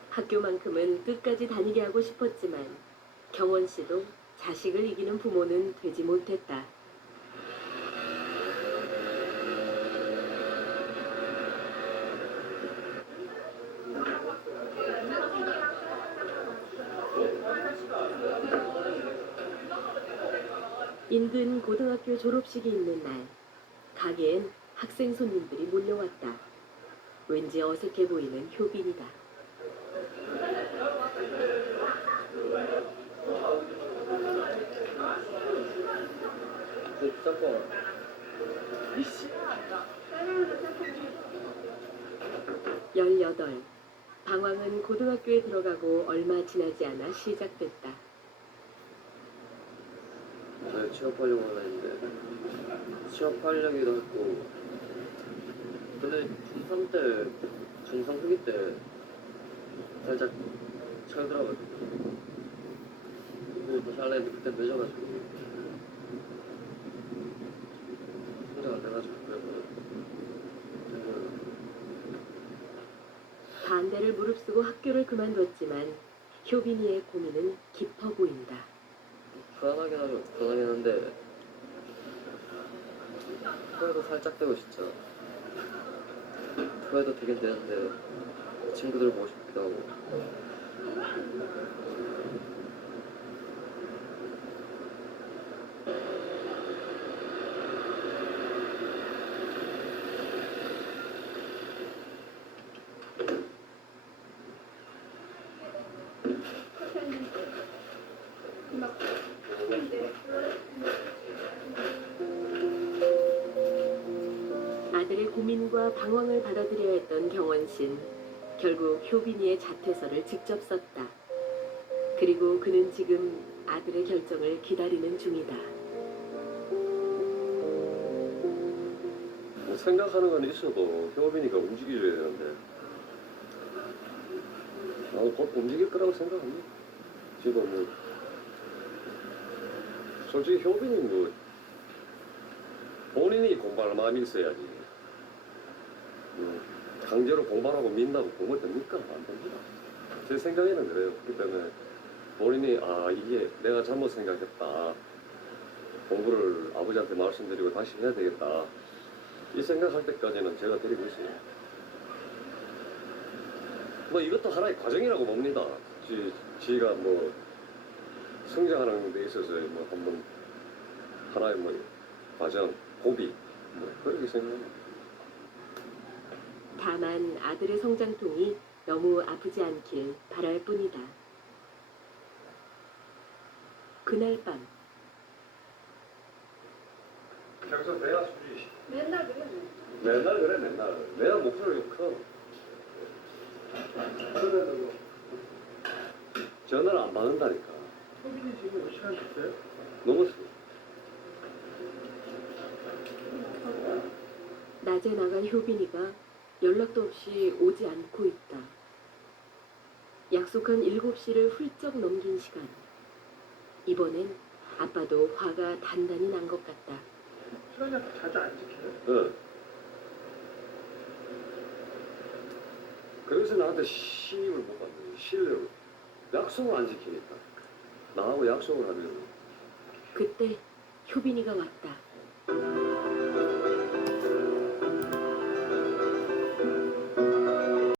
학교만큼은 끝까지 다니게 하고 싶었지만 경원 씨도 자식을 이기는 부모는 되지 못했다. 인근 고등학교 졸업식이 있는 날, 가게엔 학생 손님들이 몰려왔다. 왠지 어색해 보이는 효빈이다. 짬뽕. 18. 방황은 고등학교에 들어가고 얼마 지나지 않아 시작됐다. 저희 취업하려고 하는데 취업하려기도 했고 근데 중3 때 중3 후기 때 살짝 철들어가지고 그리고 다시 하려 했는데 그때 늦어가지고 성적 안 돼가지고 그래서 반대를 무릅쓰고 학교를 그만뒀지만 효빈이의 고민은 깊어 보인다. 불안하긴 하죠. 불안하긴 한데 후회도 살짝 되고 진짜 후회도 되긴 되는데 친구들 보고 싶기도 하고 아들의 고민과 방황을 받아들여야 했던 경원 씨는 결국 효빈이의 자퇴서를 직접 썼다. 그리고 그는 지금 아들의 결정을 기다리는 중이다. 뭐 생각하는 건 있어도 효빈이가 움직여줘야 되는데 나도 곧 움직일 거라고 생각합니다. 지금 뭐 솔직히 효빈이 뭐 본인이 공부할 마음이 있어야지. 강제로 공부하라고 민다고 공부 됩니까? 안 됩니다. 제 생각에는 그래요. 그렇기 때문에 본인이 이게 내가 잘못 생각했다. 공부를 아버지한테 말씀드리고 다시 해야 되겠다. 이 생각할 때까지는 제가 드리고 있어요. 뭐 이것도 하나의 과정이라고 봅니다. 지가 뭐 성장하는 데 있어서 뭐 한번 하나의 뭐 과정, 고비 뭐 그렇게 생각합니다. 다만 아들의 성장통이 너무 아프지 않길 바랄 뿐이다. 그날 밤 평소 내가 수지 맨날 그래. 맨날 그래 맨날 내가 목소리가 커. 그래도 전화를 안 받는다니까. 효빈이 지금 몇 시간 됐어요? 넘었어. 낮에 나간 효빈이가 연락도 없이 오지 않고 있다. 약속한 7시를 훌쩍 넘긴 시간. 이번엔 아빠도 화가 단단히 난 것 같다. 시간이 자주 안 지켜요? 응. 그래서 나한테 시집을 못 갔는데 신뢰를 약속을 안 지키니까 나하고 약속을 하면 그때 효빈이가 왔다.